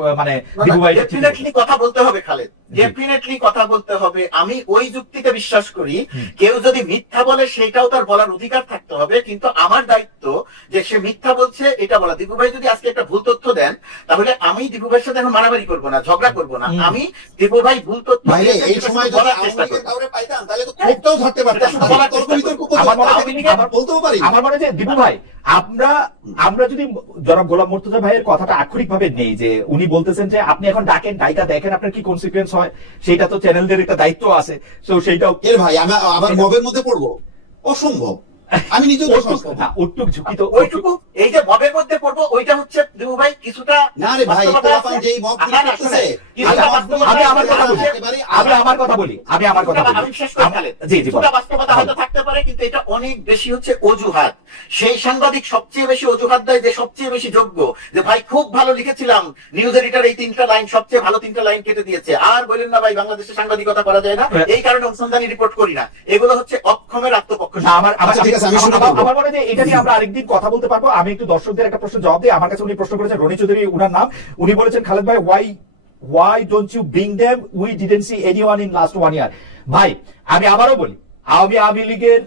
ভাই ডেফিনেটলি কথা বলতে হবে খালেদ, ডেফিনেটলি কথা বলতে হবে। আমি ওই যুক্তিতে বিশ্বাস করি, কেউ যদি মিথ্যা বলে সেটাও তার বলার অধিকার থাকতে হবে, কিন্তু আমার দায়িত্ব যে সে মিথ্যা বলছে এটা বলা। দীপু ভাই যদি আজকে একটা ভুল তথ্য দেন, তাহলে আমি দীপু ভাইয়ের সাথে এখন মারামারি করবো না, ঝগড়া করবো না, আমি দীপু ভাই ভুল তথ্য এই সময় বলার চেষ্টা করবো। আমার মনে হয় যে দীপু ভাই, আমরা যদি জনাব গোলাম মুর্তজা ভাইয়ের কথাটা আক্ষরিক ভাবে নেই, যে উনি বলতেছেন যে আপনি এখন ডাকেন, ডাইকা দেখেন আপনার কি কনসিকুয়েন্স হয়, সেটা তো চ্যানেলদের একটা দায়িত্ব আছে। তো সেইটাও এর ভাই আবার মবের মধ্যে পড়বো, অসম্ভব। আমি নিজেও ওটুক ঝুঁকি তো, ওইটুকু এই যে মবের মধ্যে পড়বো, ওইটা হচ্ছে দীপু ভাই কিছুটা না রে ভাই, যেই মব করতেছে। আমি আমার কথা বলি, আমি শেষ করে ফেলেন। কিছুটা বাস্তবতা হয়তো থাকতে পারে, কিন্তু এটা অনেক বেশি হচ্ছে অজুহাত। সেই সাংবাদিক সবচেয়ে বেশি অজুহাত দেয় যে সবচেয়ে বেশি যোগ্য, যে ভাই খুব ভালো লিখেছিলাম, নিউজ এডিটর এই 3টা লাইন, সবচেয়ে ভালো 3টা লাইন কেটে দিয়েছে, আর বলেন না ভাই বাংলাদেশে সাংবাদিকতা করা যায় না, এই কারণে অনুসন্ধানী রিপোর্ট করি না। এগুলো হচ্ছে অক্ষমের আত্মপক্ষ। আমার মনে হয় এটা নিয়ে আমরা আরেকদিন কথা বলতে পারবো। আমি একটু দর্শকদের একটা প্রশ্ন জবাব দিই। আমার কাছে উনি প্রশ্ন করেছেন, রনি চৌধুরী উনার নাম, উনি বলেছেন খালেদ ভাই, why don't you bring them? We didn't see anyone in last 1 year. ভাই আমি আবারও বলি, আওয়ামী লীগের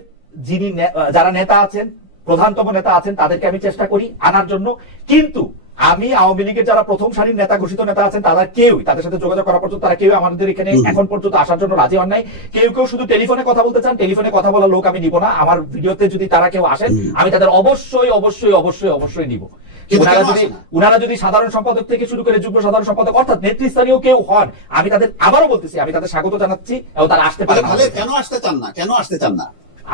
যারা নেতা আছেন, প্রধানতম নেতা আছেন, তাদেরকে আমি চেষ্টা করি আনার জন্য, কিন্তু আমি আওয়ামী লীগের যারা প্রথম সারির নেতা, ঘোষিত নেতা আছেন, তাদের সাথে যোগাযোগ করা পর্যন্ত তারা কেউ আমাদের এখানে এখন পর্যন্ত আসার জন্য রাজি হন নাই। কেউ শুধু টেলিফোনে কথা বলতে চান, টেলিফোনে কথা বলার লোক আমি নিব না। আমার ভিডিওতে যদি তারা কেউ আসেন, আমি তাদের অবশ্যই অবশ্যই অবশ্যই অবশ্যই নিব। উনারা যদি সাধারণ সম্পাদক থেকে শুরু করে যুগ্ম সাধারণ সম্পাদক অর্থাৎ নেতৃস্থানীয় কেউ হন, আমি তাদের আবারও বলতেছি, আমি তাদের স্বাগত জানাচ্ছি এবং তারা আসতে পারে। কেন আসতে চান না? কেন আসতে চান না?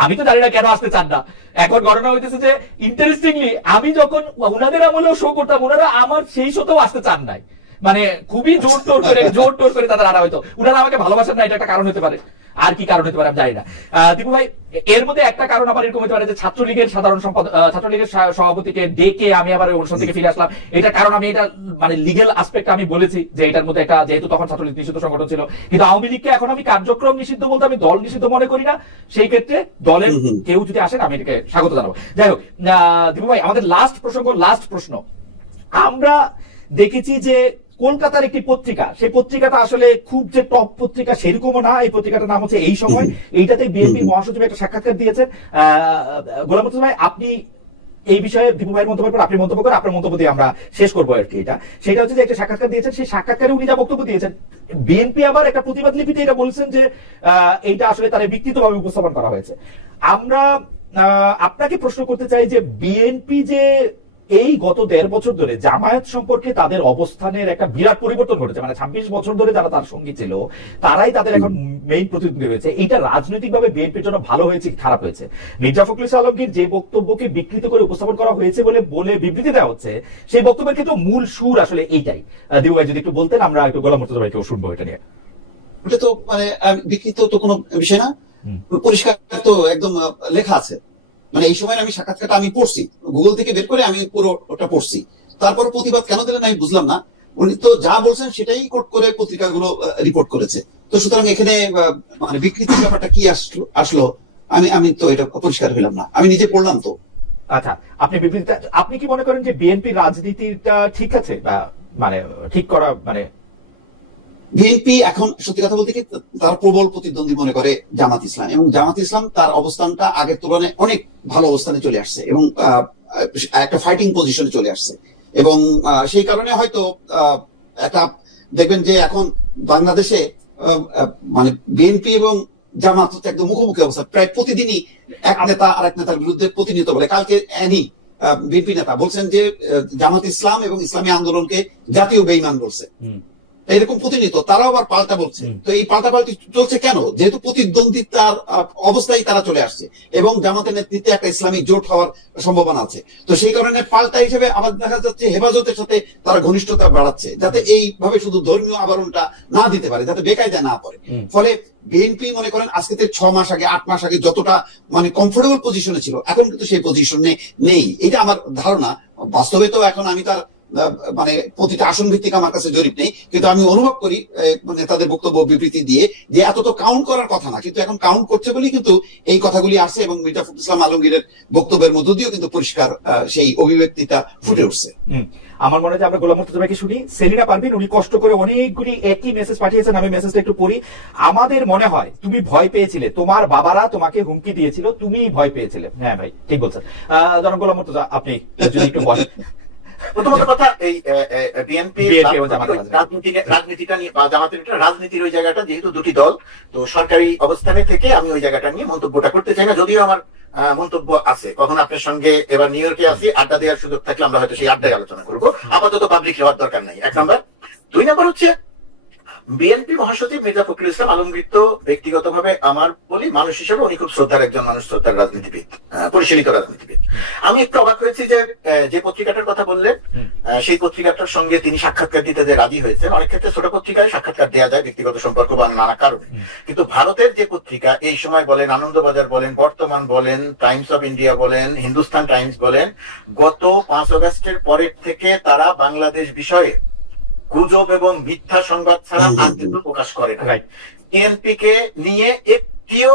আমি তো জানি না কেন আসতে চান না। এখন ঘটনা হইতেছে যে ইন্টারেস্টিংলি আমি যখন উনাদের আমলেও শো করতাম, ওনারা আমার সেই শোতেও আসতে চান নাই। মানে খুবই জোর টোর করে তাদের আনা হয়তো। উনারা আমাকে ভালোবাসেন না, এটা একটা কারণ হতে পারে। আর কি কারণ হতে পারে আমি জানি না। দীপু ভাই, এর মধ্যে একটা কারণ আবার এরকম হতে পারে যে ছাত্রলীগের ছাত্রলীগের সভাপতিকে ডেকে আমি আবার অনুষ্ঠান থেকে ফিরে আসলাম। এটা কারণ আমি এটা মানে লিগেল আসপেক্ট আমি বলেছি যে এটার মধ্যে একটা, যেহেতু তখন ছাত্রলীগ নিষিদ্ধ সংগঠন ছিল, কিন্তু আওয়ামী লীগকে এখন আমি কার্যক্রম নিষিদ্ধ বলতে আমি দল নিষিদ্ধ মনে করি না। সেই ক্ষেত্রে দলের কেউ যদি আসেন আমি এটাকে স্বাগত জানাবো। যাই হোক দীপু ভাই, আমাদের লাস্ট প্রশ্ন, আমরা দেখেছি যে কলকাতার একটি পত্রিকা, সেই পত্রিকাটা আসলে খুব যে টপ পত্রিকা সেরকমও না। এই পত্রিকাটার নাম হচ্ছে এই সময়। এইটাতে বিএনপির মহাসচিব একটা সাক্ষাৎকার দিয়েছেন। গোলাম মুর্তজা ভাই, আপনি এই বিষয়ে দীপু ভাইয়ের মন্তব্যের পর আপনি মন্তব্য করে আপনার মন্তব্য দিয়ে আমরা শেষ করবো আর কি। সেটা হচ্ছে যে একটা সাক্ষাৎকার দিয়েছেন, সেই সাক্ষাৎকারে উনি যা বক্তব্য দিয়েছেন, বিএনপি আবার একটা প্রতিবাদ লিপিতে এটা বলছেন যে এইটা আসলে তারা বিকৃতভাবে উপস্থাপন করা হয়েছে। আমরা আপনাকে প্রশ্ন করতে চাই যে বিএনপি যে এই গত ১.৫ বছর ধরে জামায়াত সম্পর্কে তাদের অবস্থানের একটা বিরাট পরিবর্তন ঘটেছে, মানে ২৬ বছর ধরে যারা তার সঙ্গী ছিল তারাই তাদের এখন মেইন প্রতিদ্বন্দ্বী হয়েছে। এটা রাজনৈতিকভাবে বিএনপির জন্য ভালো হয়েছে কি খারাপ হয়েছে? মির্জা ফখরুল ইসলাম আলমগীর যে বক্তব্যকে বিকৃত করে উপস্থাপন করা হয়েছে বলে বিবৃতি দেওয়া হচ্ছে, সেই বক্তব্যের ক্ষেত্রে মূল সুর আসলে এইটাই। দিবু ভাই যদি একটু বলতেন, আমরা একটু গোলাম মুর্তজা ভাইকেও শুনবো এটা নিয়ে। এটা তো মানে বিকৃত তো কোনো বিষয় না, পরিষ্কার তো একদম লেখা আছে। মানে এই সময় আমি সাক্ষাৎকারটা আমি পড়ছি, গুগল থেকে বের করে আমি পুরো ওটা পড়ছি। তারপর প্রতিবাদ কেন দিলেন আমি বুঝলাম না। উনি তো যা বলছেন সেটাই কোট করে পত্রিকাগুলো রিপোর্ট করেছে। তো সুতরাং এখানে মানে বিকৃতির ব্যাপারটা কি আসলো আমি তো এটা পরিষ্কার হইলাম না। আমি নিজে পড়লাম তো। আচ্ছা, আপনি কি মনে করেন যে বিএনপি রাজনীতিটা ঠিক আছে, বা মানে ঠিক করা, মানে বিএনপি এখন সত্যি কথা বলতে কি তার প্রবল প্রতিদ্বন্দ্বী মনে করে জামাত ইসলাম, এবং জামাত ইসলাম তার অবস্থানটা আগের তুলনায় অনেক ভালো অবস্থানে চলে আসছে এবং একটা ফাইটিং পজিশনে চলে আসছে। এবং সেই কারণে হয়তো একটা দেখবেন যে এখন বাংলাদেশে মানে বিএনপি এবং জামাত হচ্ছে একদম মুখোমুখি অবস্থা। প্রায় প্রতিদিনই এক নেতা আর এক নেতার বিরুদ্ধে প্রতিনিয়ত বলে। কালকে বিএনপি নেতা বলছেন যে জামাত ইসলাম এবং ইসলামী আন্দোলনকে জাতীয় বেঈমান বলছে। এরকম প্রতিনিয়ত তারাও আবার পাল্টা বলছে। তো এই পাল্টাপাল্টি চলছে কেন? যেহেতু প্রতিদ্বন্দ্বিতার অবস্থায় তারা চলে আসছে এবং জামাতের নেতৃত্বে একটা ইসলামিক জোট হওয়ার সম্ভাবনা আছে। তো সেই কারণে পাল্টা হিসেবে আবার দেখা যাচ্ছে হেফাজতের সাথে তারা ঘনিষ্ঠতা বাড়াচ্ছে, যাতে এইভাবে শুধু ধর্মীয় আবরণটা না দিতে পারে, যাতে বেকায়দায় না পড়ে। ফলে বিএনপি মনে করেন আজকে ৬ মাস আগে ৮ মাস আগে যতটা মানে কমফোর্টেবল পজিশনে ছিল, এখন কিন্তু সেই পজিশনে নেই। এটা আমার ধারণা। বাস্তবে তো এখন আমি তার মানে প্রতিটা আসন ভিত্তিক আমার কাছে জরিপ নেই, কিন্তু আমি অনুভব করি মানে তাদের বক্তব্য বিবৃতি দিয়ে যে এত তো কাউন্ট করার কথা না, কিন্তু এখন কাউন্ট করছে বলেই কিন্তু এই কথাগুলি আসছে। এবং মির্জা ফখরুল ইসলাম আলমগীরের বক্তব্যের মধ্য দিয়েও কিন্তু পরিষ্কার সেই অভিব্যক্তিটা ফুটে উঠছে। আমার মনে হয় আমরা গোলাম মুর্তজা ভাইকে শুনি। সেলিনা পারভিন উনি কষ্ট করে অনেকগুলি একই মেসেজ পাঠিয়েছেন, আমি মেসেজটা একটু পড়ি। আমাদের মনে হয় তুমি ভয় পেয়েছিলে, তোমার বাবারা তোমাকে হুমকি দিয়েছিল, তুমি ভয় পেয়েছিলে। হ্যাঁ ভাই ঠিক বলছেন। জনাব গোলাম মুর্তজা, আপনি যদি একটু বলেন। প্রথমত কথা, এই বিএনপি রাজনীতিটা নিয়ে বা জামাতের রাজনীতির ওই জায়গাটা, যেহেতু দুটি দল, তো সরকারি অবস্থানে থেকে আমি ওই জায়গাটা নিয়ে মন্তব্যটা করতে চাই না। যদিও আমার মন্তব্য আছে, কখন আপনার সঙ্গে এবার নিউ ইয়র্কে আসি, আড্ডা দেওয়ার সুযোগ থাকলে আমরা হয়তো সেই আড্ডায় আলোচনা করবো। আপাতত পাবলিক হওয়ার দরকার নাই, ১ নম্বর। ২ নম্বর হচ্ছে বিএনপি মহাসচিব মির্জা ফখরুল ইসলাম আলমগীর তো ব্যক্তিগতভাবে আমার বলি, মানুষ হিসেবে উনি খুব শ্রদ্ধার একজন মানুষ, শ্রদ্ধার রাজনীতিবিদ, পরিশীলিত রাজনীতিবিদ। আমি একটু অবাক হয়েছি যে পত্রিকাটার কথা বললেন, সেই পত্রিকাটার সঙ্গে তিনি সাক্ষাৎকার দিতে যে রাজি হয়েছে। অনেক ক্ষেত্রে ছোট পত্রিকায় সাক্ষাৎকার দেওয়া যায় ব্যক্তিগত সম্পর্ক বা নানা কারণে, কিন্তু ভারতের যে পত্রিকা, এই সময় বলেন, আনন্দবাজার বলেন, বর্তমান বলেন, টাইমস অফ ইন্ডিয়া বলেন, হিন্দুস্তান টাইমস বলেন, গত ৫ আগস্টের পরের থেকে তারা বাংলাদেশ বিষয়ে গুজব এবং মিথ্যা সংবাদ ছাড়া আর কিছু প্রকাশ করে না। বিএনপি কে নিয়ে একটিও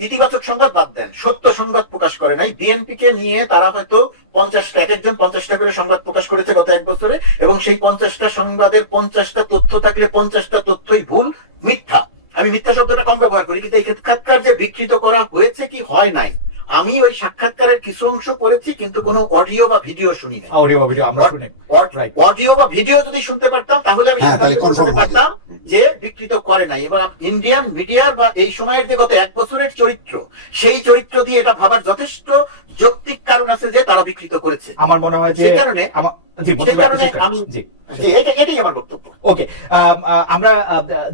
ইতিবাচক সংবাদ বাদ দেন, সত্য সংবাদ প্রকাশ করে নাই। বিএনপি কে নিয়ে তারা হয়তো ৫০টা, এক একজন ৫০টা করে সংবাদ প্রকাশ করেছে গত ১ বছরে, এবং সেই ৫০টা সংবাদের ৫০টা তথ্য থাকলে ৫০টা তথ্যই ভুল, মিথ্যা। আমি মিথ্যা শব্দটা কম ব্যবহার করি, কিন্তু এই সাক্ষাৎকার যে বিকৃত করা হয়েছে কি হয় নাই, আমি ওই সাক্ষাৎকারের কিছু অংশ পড়েছি, কিন্তু কোনো অডিও বা ভিডিও শুনি না। অডিও ভিডিও আমরা শুনি, অডিও বা ভিডিও যদি শুনতে পারতাম তাহলে আমি তাহলে confirm শুনতে পারতাম যে বিকৃত করে নাই। এবং ইন্ডিয়ান মিডিয়ার বা এই সময়ের যে গত 1 বছরের চরিত্র, সেই চরিত্র দিয়ে এটা ভাবার যথেষ্ট যৌক্তিক কারণ আছে যে তারা বিকৃত করেছে। আমার মনে হয় যে সেই কারণে এটাই আমার বক্তব্য। ওকে, আমরা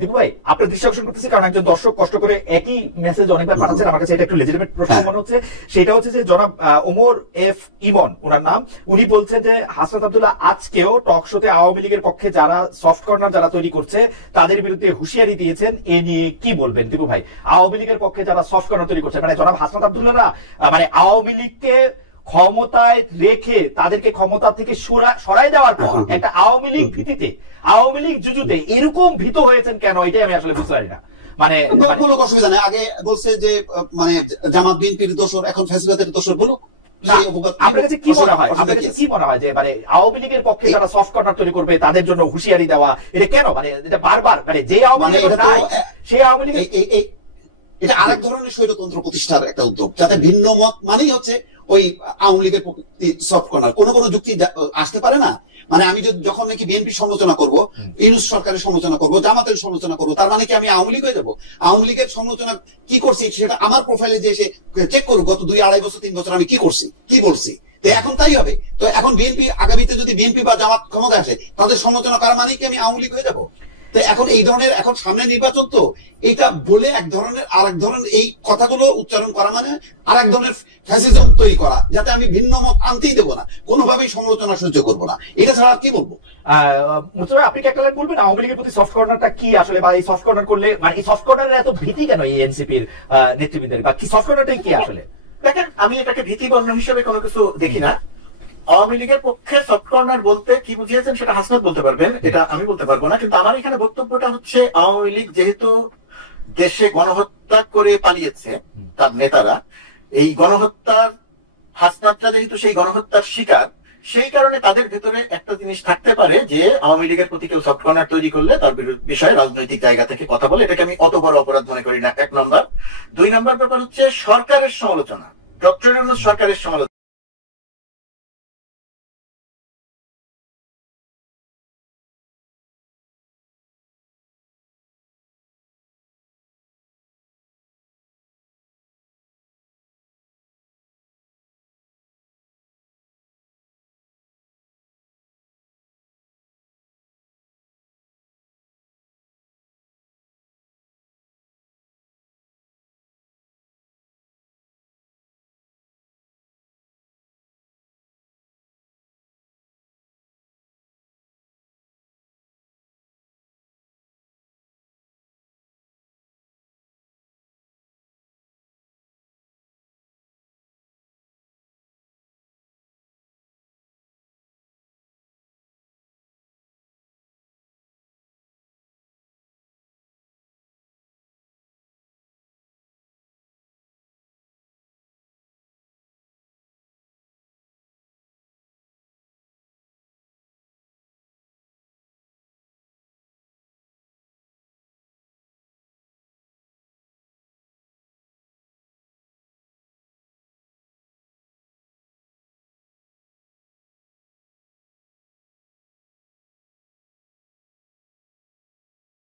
দীপু ভাই আপনার দৃষ্টি আকর্ষণ করতেছি, কারণ একজন দর্শক কষ্ট করে একই মেসেজ অনেকবার পাঠাচ্ছেন, আমার কাছে এটা একটু লেজিটিমেট প্রশ্ন মনে হচ্ছে। সেটা হচ্ছে যে জনাব ওমর এফ ইমন ওনার নাম, উনি বলছেন যে হাসনাত আব্দুল্লাহ আজকেও টক শোতে আওয়ামী লীগের পক্ষে যারা সফট কর্নার যারা তৈরি করছে তাদের বিরুদ্ধে হুঁশিয়ারি দিয়েছেন। এ নিয়ে কি বলবেন দীপু ভাই? আওয়ামী লীগের পক্ষে যারা সফট কর্নার তৈরি করছে, মানে জনাব হাসনাত আব্দুল্লাহরা মানে আওয়ামী লীগকে ক্ষমতায় রেখে তাদেরকে ক্ষমতা থেকে সরাই দেওয়ার পর একটা আওয়ামী লীগ ভীতিতে, আওয়ামী লীগ জুজুতে এরকম ভীত হয়েছেন কেন, এটাই আমি আসলে বুঝতে পারি না। মানে কোনো অসুবিধা নেই, আগে বলছে যে মানে জামাত বিএনপির দোষর, এখন ফ্যাসিবাদের দোষর বলুক। আপনার কাছে কি মনে হয়, আপনার কাছে কি মনে হয় যে মানে আওয়ামী লীগের পক্ষে যারা সফট কর্নার তৈরি করবে তাদের জন্য হুঁশিয়ারি দেওয়া, এটা কেন? মানে এটা বারবার মানে যে আওয়ামী লীগ সেই আওয়ামী লীগ, এটা আরেক ধরনের স্বৈরতন্ত্র প্রতিষ্ঠার একটা উদ্যোগ, যাতে ভিন্ন মত মানেই হচ্ছে ওই আওয়ামী লীগের সফট কর্নার। কোনো যুক্তি আসতে পারে না। মানে আমি যখন নাকি বিএনপির সমালোচনা করবো, ইউনূস সরকারের সমালোচনা করবো, জামাতের সমালোচনা করবো, তার মানে কি আমি আওয়ামী লীগ হয়ে যাবো? আওয়ামী লীগের সমালোচনা কি করছি সেটা আমার প্রোফাইলে যে এসে চেক করুক, গত 2-2.5 বছর 3 বছর আমি কি করছি, কি বলছি। তো এখন তাই হবে। তো এখন বিএনপি আগামীতে যদি বিএনপি বা জামাত ক্ষমতায় আসে, তাদের সমালোচনা করা মানে কি আমি আওয়ামী লীগ হয়ে যাবো? তো এখন এই ধরনের, এখন সামনে নির্বাচন, তো এটা বলে এক ধরনের আরেক ধরনের এই কথাগুলো উচ্চারণ করা মানে আরেক ধরনের ফ্যাসিজম তৈরি করা, যাতে আমি ভিন্ন মত আনতেই দেবো না, কোনোভাবেই সমালোচনা সহ্য করবো না। এটা ছাড়া আর কি বলবো? মুস্তফা ভাই আপনি কি একটা লাইন বলবেন আওয়ামী লীগের প্রতি সফট কর্নারটা কি আসলে, বা এই সফট কর্নার করলে মানে এই সফট কর্নারের এত ভীতি কেন এই এনসিপির নেতৃবৃন্দের, বা কি সফট কর্নারটাই কি আসলে? দেখেন, আমি এটাকে ভীতিবর্ণ হিসেবে কোনো কিছু দেখি না। আওয়ামী লীগের পক্ষে সফট কর্নার বলতে কি বুঝিয়েছেন সেটা হাসনাত বলতে পারবেন, এটা আমি বলতে পারবো না। কিন্তু আমার এখানে বক্তব্যটা হচ্ছে, আওয়ামী লীগ যেহেতু দেশে গণহত্যা করে পালিয়েছে তার নেতারা, এই গণহত্যার হাসনাতরা যেহেতু সেই গণহত্যার শিকার, সেই কারণে তাদের ভেতরে একটা জিনিস থাকতে পারে যে আওয়ামী লীগের প্রতি কেউ সফট কর্নার তৈরি করলে তার বিষয়ে রাজনৈতিক জায়গা থেকে কথা বলে, এটাকে আমি অত বড় অপরাধ মনে করি না, 1 নম্বর। 2 নম্বর ব্যাপার হচ্ছে সরকারের সমালোচনা, ডক্টর ইউনূস সরকারের সমালোচনা।